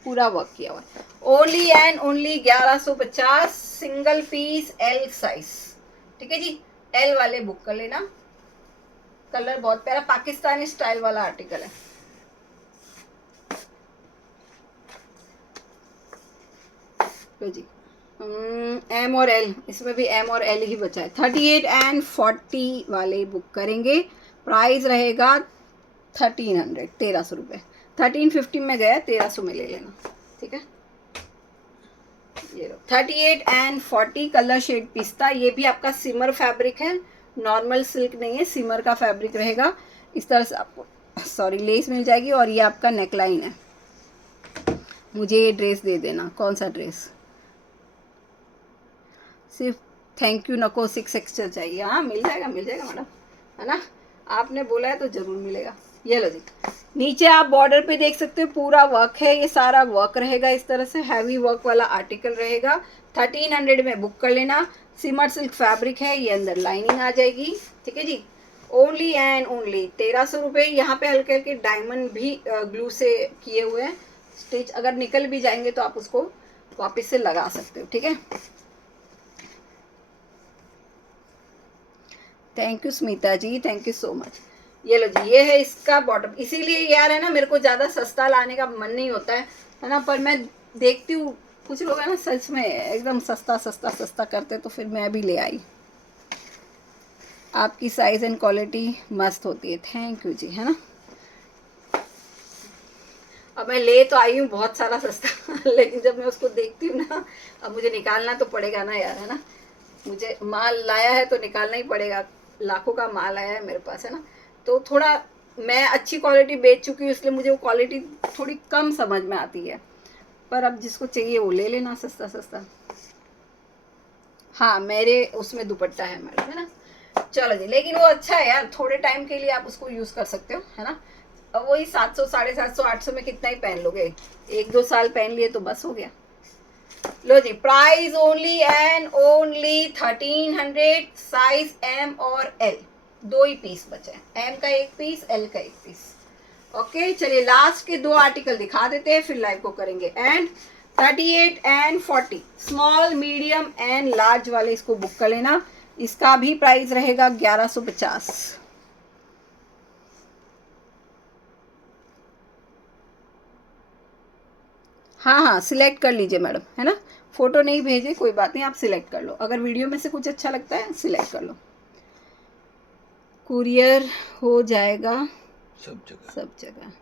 पूरा वर्क किया हुआ है। Only and only 1150, single piece, L size, ठीक है जी। एल वाले बुक कर लेना। कलर बहुत प्यारा पाकिस्तानी स्टाइल वाला आर्टिकल है। लो जी, एम और एल, इसमें भी एम और एल ही बचा है। 38 एंड 40 वाले बुक करेंगे। प्राइस रहेगा 1300, 1300 रुपये। 1350 में गया, 1300 में ले लेना, ठीक है। ये लो, 38 एंड 40 कलर शेड पिस्ता। ये भी आपका सिमर फैब्रिक है, नॉर्मल सिल्क नहीं है, सिमर का फैब्रिक रहेगा। इस तरह से आपको लेस मिल जाएगी। और ये आपका नेकलाइन है। मुझे ये ड्रेस दे देना। कौन सा ड्रेस? सिर्फ थैंक यू नको 6 एक्स्ट्रा चाहिए। हाँ, मिल जाएगा मैडम, है ना, आपने बोला है तो ज़रूर मिलेगा। ये लो जी, नीचे आप बॉर्डर पे देख सकते हो पूरा वर्क है। ये सारा वर्क रहेगा, इस तरह से हैवी वर्क वाला आर्टिकल रहेगा। 1300 में बुक कर लेना। सिमर सिल्क फैब्रिक है, ये अंदर लाइनिंग आ जाएगी, ठीक है जी। ओनली एंड ओनली 1300 रुपये। यहाँ पे हल्के हल्के डायमंड भी ग्लू से किए हुए हैं। स्टिच अगर निकल भी जाएंगे तो आप उसको वापस से लगा सकते हो, ठीक है। Thank you Smita ji, thank you so much. ये लो जी, ये है इसका बॉटम। इसीलिए यार है ना, मेरे को ज़्यादा सस्ता लाने का मन नहीं होता है ना, पर मैं देखती हूँ कुछ लोग है ना सच में एकदम सस्ता सस्ता सस्ता करते, तो फिर मैं भी ले आई। आपकी साइज़ एंड क्वालिटी मस्त होती है, थैंक यू जी, है ना। अब मैं ले तो आई हूँ बहुत सारा सस्ता लेकिन जब मैं उसको देखती हूँ ना, अब मुझे निकालना तो पड़ेगा ना यार, है ना। मुझे माल लाया है तो निकालना ही पड़ेगा, लाखों का माल आया है मेरे पास, है ना। तो थोड़ा मैं अच्छी क्वालिटी बेच चुकी हूँ, इसलिए मुझे वो क्वालिटी थोड़ी कम समझ में आती है, पर अब जिसको चाहिए वो ले लेना सस्ता सस्ता। हाँ, मेरे उसमें दुपट्टा है मैडम, है ना। चलो जी, लेकिन वो अच्छा है यार, थोड़े टाइम के लिए आप उसको यूज़ कर सकते हो, है ना। अब वही 700, 750, 800 में कितना ही पहन लोगे, 1-2 साल पहन लिए तो बस हो गया। लो जी, price only and only 1300, size M और एल, 2 ही पीस बचे हैं, एम का 1 पीस, एल का 1 पीस। ओके, चलिए लास्ट के 2 आर्टिकल दिखा देते हैं, फिर लाइव को करेंगे and. 38 and 40 small, medium and large वाले इसको बुक कर लेना। इसका भी प्राइस रहेगा 1150। हाँ हाँ, सिलेक्ट कर लीजिए मैडम, है ना। फोटो नहीं भेजे कोई बात नहीं, आप सिलेक्ट कर लो, अगर वीडियो में से कुछ अच्छा लगता है सिलेक्ट कर लो। कुरियर हो जाएगा सब जगह।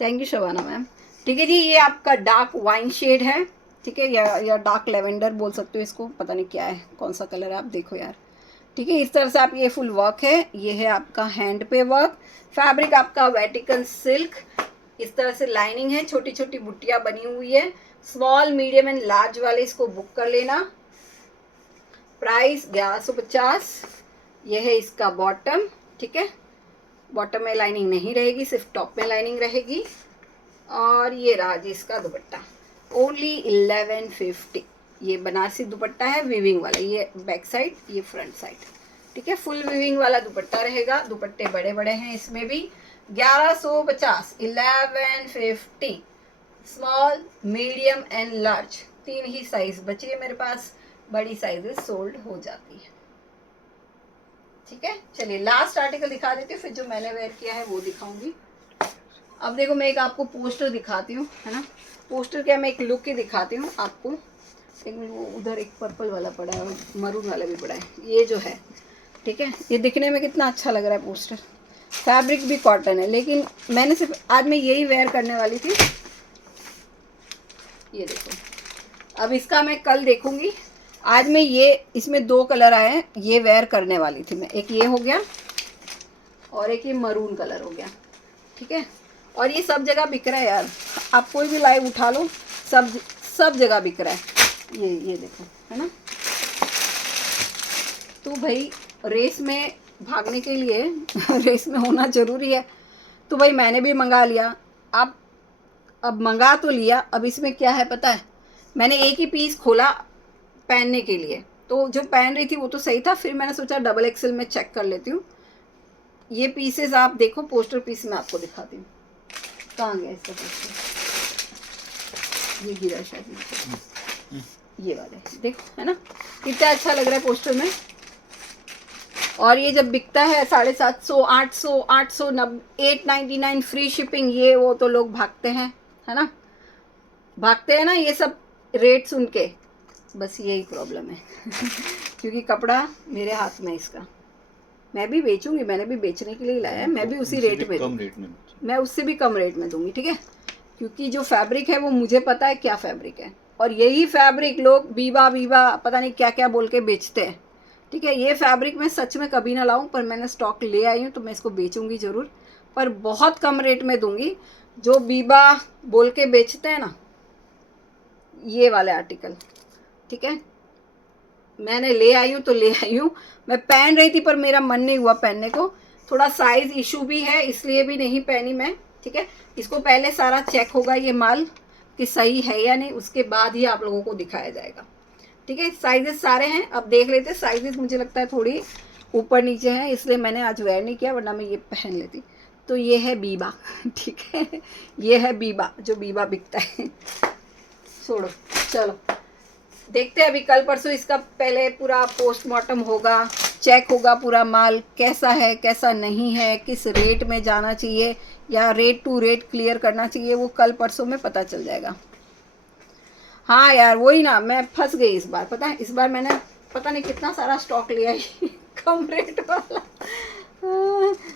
Thank you Shabana ma'am. ठीक है जी, ये आपका डार्क वाइन शेड है, ठीक है, या डार्क लेवेंडर बोल सकते हो इसको, पता नहीं क्या है, कौन सा कलर है, आप देखो यार। ठीक है, इस तरह से आप, ये फुल वर्क है, ये है आपका हैंड पे वर्क, फैब्रिक आपका वेटिकन सिल्क, इस तरह से लाइनिंग है, छोटी छोटी बुट्टियाँ बनी हुई है। स्मॉल, मीडियम एंड लार्ज वाले इसको बुक कर लेना। प्राइस 1150। यह है इसका बॉटम, ठीक है, बॉटम में लाइनिंग नहीं रहेगी, सिर्फ टॉप में लाइनिंग रहेगी। और ये रहा जी इसका दुपट्टा, ओनली 1150। ये बनारसी दुपट्टा है, वीविंग वाला, ये बैक साइड, ये फ्रंट साइड, ठीक है, फुल वीविंग वाला दुपट्टा रहेगा। दुपट्टे बड़े बड़े हैं इसमें भी। 1150, 1150। Small, medium and large, 3 he size बची है मेरे पास, बड़ी साइजेस सोल्ड हो जाती है। ठीक है, चलिए लास्ट आर्टिकल दिखा देती हूँ, फिर जो मैंने वेयर किया है वो दिखाऊंगी। अब देखो, मैं एक आपको पोस्टर दिखाती हूँ, है ना। पोस्टर क्या, मैं एक लुक ही दिखाती हूँ आपको। एक वो उधर एक पर्पल वाला पड़ा है, मरून वाला भी पड़ा है, ये जो है, ठीक है, ये दिखने में कितना अच्छा लग रहा है पोस्टर। फैब्रिक भी कॉटन है, लेकिन मैंने सिर्फ आज मैं यही वेयर करने वाली थी। ये देखो, अब इसका मैं कल देखूंगी। आज मैं ये, इसमें 2 कलर आए हैं, ये वेयर करने वाली थी मैं। एक ये हो गया और एक ये मरून कलर हो गया, ठीक है। और ये सब जगह बिक रहा है यार, आप कोई भी लाइव उठा लो, सब जगह बिक रहा है। ये देखो, है ना। तो भाई रेस में भागने के लिए रेस में होना ज़रूरी है, तो भाई मैंने भी मंगा लिया। अब मंगा तो लिया, अब इसमें क्या है पता है, मैंने एक ही पीस खोला पहनने के लिए, तो जो पहन रही थी वो तो सही था, फिर मैंने सोचा डबल एक्सेल में चेक कर लेती हूँ। ये पीसेस आप देखो, पोस्टर पीस मैं आपको दिखाती हूँ। कहाँ गया इसका पोस्टर, ये गिरा शायद, ये वाले देखो, है ना, कितना अच्छा लग रहा है पोस्टर में। और ये जब बिकता है 750, 800, 899 फ्री शिपिंग, ये वो तो लोग भागते हैं, है ना, भागते हैं ना ये सब रेट सुन के। बस यही प्रॉब्लम है क्योंकि कपड़ा मेरे हाथ में इसका, मैं भी बेचूंगी, मैंने भी बेचने के लिए लाया है, मैं भी उसी रेट में, मैं उससे भी कम रेट में दूंगी, ठीक है, क्योंकि जो फैब्रिक है वो मुझे पता है क्या फैब्रिक है, और यही फैब्रिक लोग बीबा पता नहीं क्या क्या बोल के बेचते हैं, ठीक है। ये फैब्रिक मैं सच में कभी ना लाऊं, पर मैंने स्टॉक ले आई हूँ, तो मैं इसको बेचूंगी ज़रूर, पर बहुत कम रेट में दूंगी। जो बीबा बोल के बेचते हैं ना, ये वाले आर्टिकल, ठीक है, मैंने ले आई हूँ तो ले आई हूँ। मैं पहन रही थी पर मेरा मन नहीं हुआ पहनने को, थोड़ा साइज़ इशू भी है, इसलिए भी नहीं पहनी मैं, ठीक है। इसको पहले सारा चेक होगा ये माल कि सही है या नहीं, उसके बाद ही आप लोगों को दिखाया जाएगा, ठीक है। साइजेस सारे हैं, अब देख लेते हैं। साइजेस मुझे लगता है थोड़ी ऊपर नीचे हैं, इसलिए मैंने आज वेयर नहीं किया, वरना मैं ये पहन लेती। तो ये है बीबा ठीक है, ये है बीबा, जो बीबा बिकता है। छोड़ो, चलो देखते हैं अभी कल परसों इसका पहले पूरा पोस्टमार्टम होगा, चेक होगा पूरा माल कैसा है कैसा नहीं है, किस रेट में जाना चाहिए या रेट टू रेट क्लियर करना चाहिए, वो कल परसों में पता चल जाएगा। हाँ यार वही ना, मैं फंस गई इस बार। पता है इस बार मैंने पता नहीं कितना सारा स्टॉक लिया है कम रेट वाला।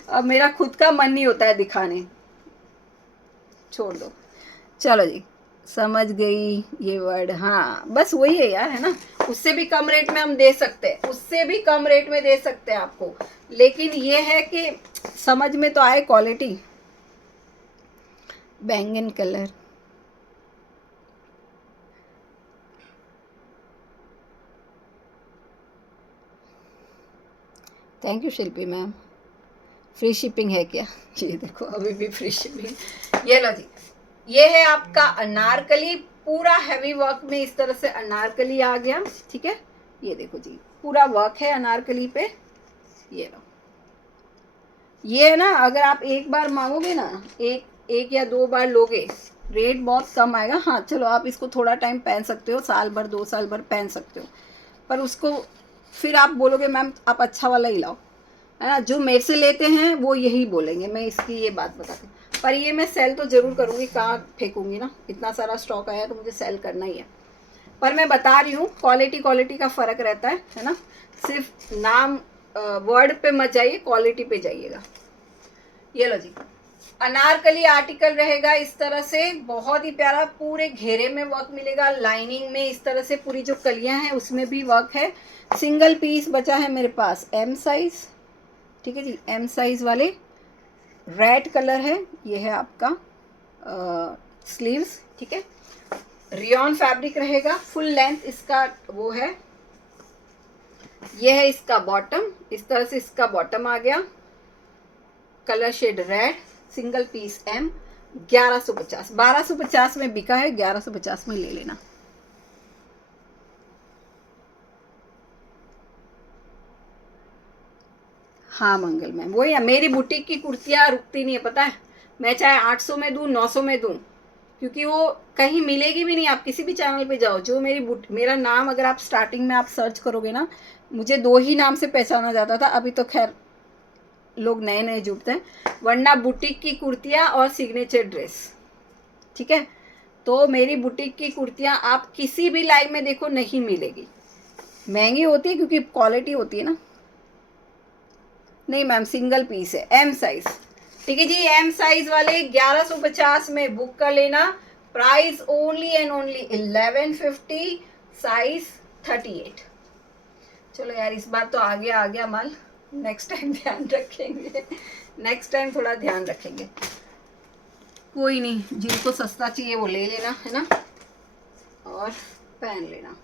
अब मेरा खुद का मन नहीं होता है दिखाने, छोड़ दो। चलो जी, समझ गई ये वर्ड। हाँ बस वही है यार, है ना। उससे भी कम रेट में हम दे सकते हैं, उससे भी कम रेट में दे सकते हैं आपको, लेकिन ये है कि समझ में तो आए क्वालिटी। बैंगन colour, thank you Shilpi ma'am. Free shipping है क्या? ये देखो अभी भी फ्री शिपिंग। ये लो जी, ये है आपका अनारकली, पूरा हैवी वर्क में इस तरह से अनारकली आ गया। ठीक है, ये देखो जी पूरा वर्क है अनारकली पे। ये लो, ये है ना, अगर आप एक बार मांगोगे ना, एक या 2 बार लोगे, रेट बहुत कम आएगा। हाँ चलो आप इसको थोड़ा टाइम पहन सकते हो, साल भर 2 साल भर पहन सकते हो, पर उसको फिर आप बोलोगे मैम आप अच्छा वाला ही लाओ, है ना। जो मेरे से लेते हैं वो यही बोलेंगे, मैं इसकी ये बात बताती हूँ। पर ये मैं सेल तो ज़रूर करूँगी, कहाँ फेंकूँगी ना, इतना सारा स्टॉक आया तो मुझे सेल करना ही है। पर मैं बता रही हूँ क्वालिटी का फ़र्क रहता है ना। सिर्फ नाम वर्ड पे मत जाइए, क्वालिटी पे जाइएगा। ये लो जी, अनारकली आर्टिकल रहेगा इस तरह से, बहुत ही प्यारा, पूरे घेरे में वर्क मिलेगा, लाइनिंग में इस तरह से पूरी जो कलियां हैं उसमें भी वर्क है। सिंगल पीस बचा है मेरे पास एम साइज, ठीक है जी, एम साइज वाले, रेड कलर है, ये है आपका स्लीव्स। ठीक है, रियॉन फैब्रिक रहेगा, फुल लेंथ इसका वो है। ये है इसका बॉटम, इस तरह से इसका बॉटम आ गया, colour shade red, single piece M, 1150। 1250 में बिका है, 1150 में ले लेना। हाँ मंगल मैम, वही है, मेरी बुटीक की कुर्तियाँ रुकती नहीं है, पता है। मैं चाहे 800 में दूँ, 900 में दूँ, क्योंकि वो कहीं मिलेगी भी नहीं। आप किसी भी चैनल पे जाओ, जो मेरा नाम अगर आप स्टार्टिंग में आप सर्च करोगे ना, मुझे 2 ही नाम से पहचाना जाता था, अभी तो खैर लोग नए नए जुड़ते हैं, वरना बुटीक की कुर्तियाँ और सिग्नेचर ड्रेस। ठीक है, तो मेरी बुटीक की कुर्तियाँ आप किसी भी लाइव में देखो नहीं मिलेगी। महंगी होती है क्योंकि क्वालिटी होती है ना। नहीं मैम सिंगल पीस है, एम साइज। ठीक है जी, एम साइज वाले 1150 में बुक कर लेना। Price only and only 1150, size 38। चलो यार इस बार तो आ गया माल, नेक्स्ट टाइम ध्यान रखेंगे, नेक्स्ट टाइम थोड़ा ध्यान रखेंगे। कोई नहीं, जिनको सस्ता चाहिए वो ले लेना, है ना, और पहन लेना।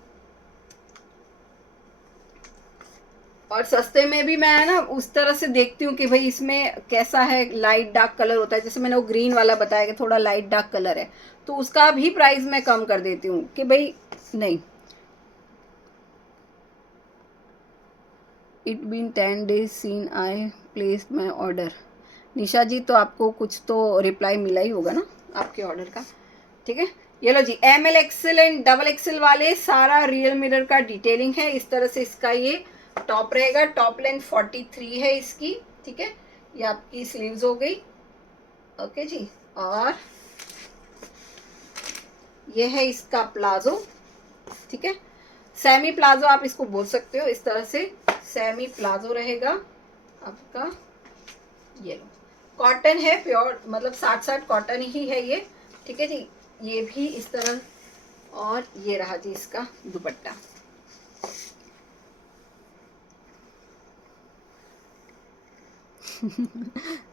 और सस्ते में भी मैं ना उस तरह से देखती हूँ कि भाई इसमें कैसा है, लाइट डार्क कलर होता है, जैसे मैंने वो ग्रीन वाला बताया कि थोड़ा लाइट डार्क कलर है, तो उसका भी प्राइस मैं कम कर देती हूँ कि भाई नहीं। It been 10 days since I place my order. Nisha ji तो आपको कुछ तो रिप्लाई मिला ही होगा ना आपके ऑर्डर का। ठीक है, ये लो जी, M L XL and double XL वाले सारा रियल मिरर का डिटेलिंग है। इस तरह से इसका ये टॉप रहेगा, टॉप लेंथ 43 है इसकी। ठीक है, ये आपकी स्लीव्स हो गई। ओके जी, और ये है इसका प्लाजो। ठीक है, सेमी प्लाजो आप इसको बोल सकते हो, इस तरह से सेमी प्लाजो रहेगा आपका। ये लो, कॉटन है प्योर, मतलब 60 कॉटन ही है ये। ठीक है जी, ये भी इस तरह, और ये रहा जी इसका दुपट्टा।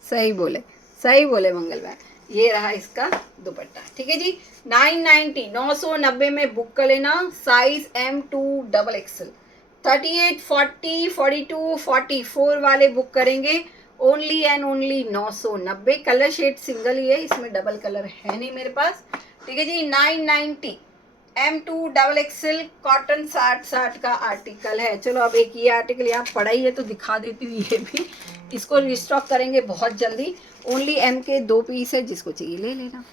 सही बोले मंगल भाई, ये रहा इसका दुपट्टा। ठीक है जी, 990 990 में बुक कर लेना। साइज M2 डबल एक्सल, 38 40 42 44 वाले बुक करेंगे only and only 990। Colour shade single ही है, इसमें डबल कलर है नहीं मेरे पास। ठीक है जी, 990 M2 डबल एक्सल कॉटन 60 का आर्टिकल है। चलो अब एक ये आर्टिकल यहाँ पड़ा ही है तो दिखा देती हूँ, ये भी इसको रिस्टॉक करेंगे बहुत जल्दी। ओनली M के 2 पीस है, जिसको चाहिए ले लेना।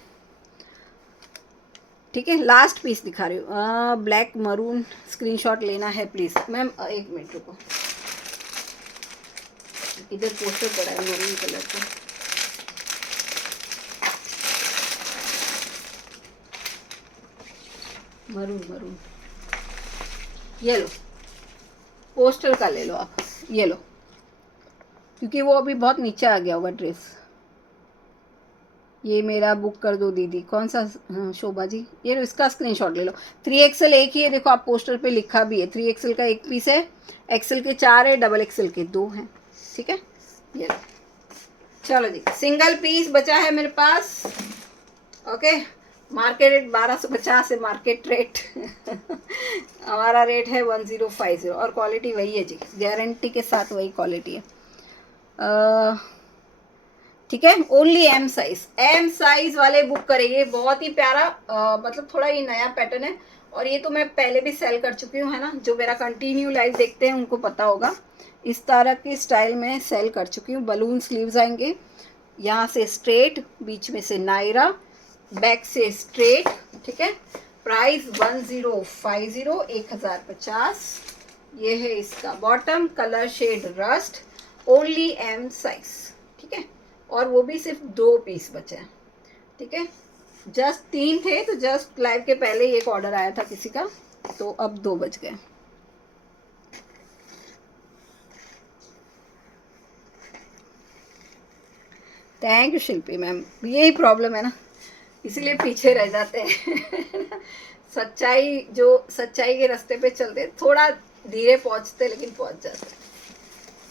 ठीक है, लास्ट पीस दिखा रही हूँ, ब्लैक मरून, स्क्रीनशॉट लेना है प्लीज़। मैम 1 मिनट रुको, इधर पोस्टर पड़ा है मरून कलर का। मरून ये लो, पोस्टर का ले लो आप, ये लो, क्योंकि वो अभी बहुत नीचे आ गया होगा ड्रेस। ये मेरा बुक कर दो दीदी। कौन सा? हाँ शोभा जी, ये लो, इसका स्क्रीनशॉट ले लो। 3XL एक ही है, देखो आप पोस्टर पे लिखा भी है, 3XL का 1 पीस है, XL के 4 है, XXL के 2 हैं। ठीक है, ये लो। चलो जी, सिंगल पीस बचा है मेरे पास। ओके, मार्केट रेट 1250 है, मार्केट रेट हमारा रेट है 1050 और क्वालिटी वही है जी, गारंटी के साथ वही क्वालिटी है। ठीक है, ओनली एम साइज वाले बुक करेंगे। बहुत ही प्यारा, मतलब थोड़ा ये नया पैटर्न है और ये तो मैं पहले भी सेल कर चुकी हूँ, है ना। जो मेरा कंटिन्यू लाइव देखते हैं उनको पता होगा, इस तरह की स्टाइल में सेल कर चुकी हूँ। बलून स्लीव्स आएंगे, यहाँ से स्ट्रेट, बीच में से नायरा, बैक से स्ट्रेट। ठीक है, प्राइस 1050, 1050। ये है इसका bottom, colour shade rust, only M size. ठीक है, और वो भी सिर्फ 2 पीस बचे हैं। ठीक है, जस्ट 3 थे, तो जस्ट लाइव के पहले ही एक ऑर्डर आया था किसी का, तो अब 2 बच गए। थैंक यू शिल्पी मैम, यही प्रॉब्लम है ना, इसीलिए पीछे रह जाते हैं सच्चाई के रास्ते पे चलते, थोड़ा धीरे पहुंचते लेकिन पहुंच जाते।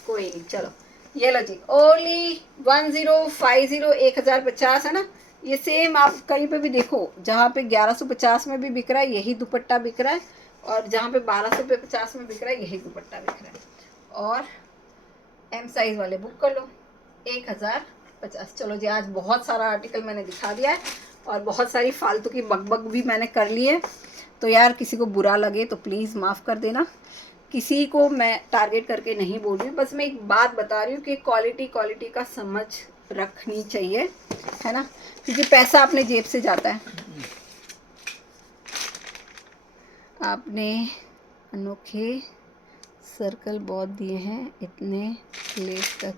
कोई नहीं, चलो ये लो जी, ओनली 1050, 1050 है ना। ये सेम आप कहीं पे भी देखो, जहाँ पे 1150 में भी बिक रहा है यही दुपट्टा बिक रहा है, और जहाँ पे 1250 में बिक रहा है यही दुपट्टा बिक रहा है। और एम साइज वाले बुक कर लो, 1050। चलो जी, आज बहुत सारा आर्टिकल मैंने दिखा दिया है और बहुत सारी फालतू की बकबक भी मैंने कर ली है, तो यार किसी को बुरा लगे तो प्लीज़ माफ़ कर देना। किसी को मैं टारगेट करके नहीं बोल रही हूँ, बस मैं एक बात बता रही हूँ कि क्वालिटी का समझ रखनी चाहिए, है ना, क्योंकि पैसा अपने जेब से जाता है। आपने अनोखे सर्कल बहुत दिए हैं, इतने लेस तक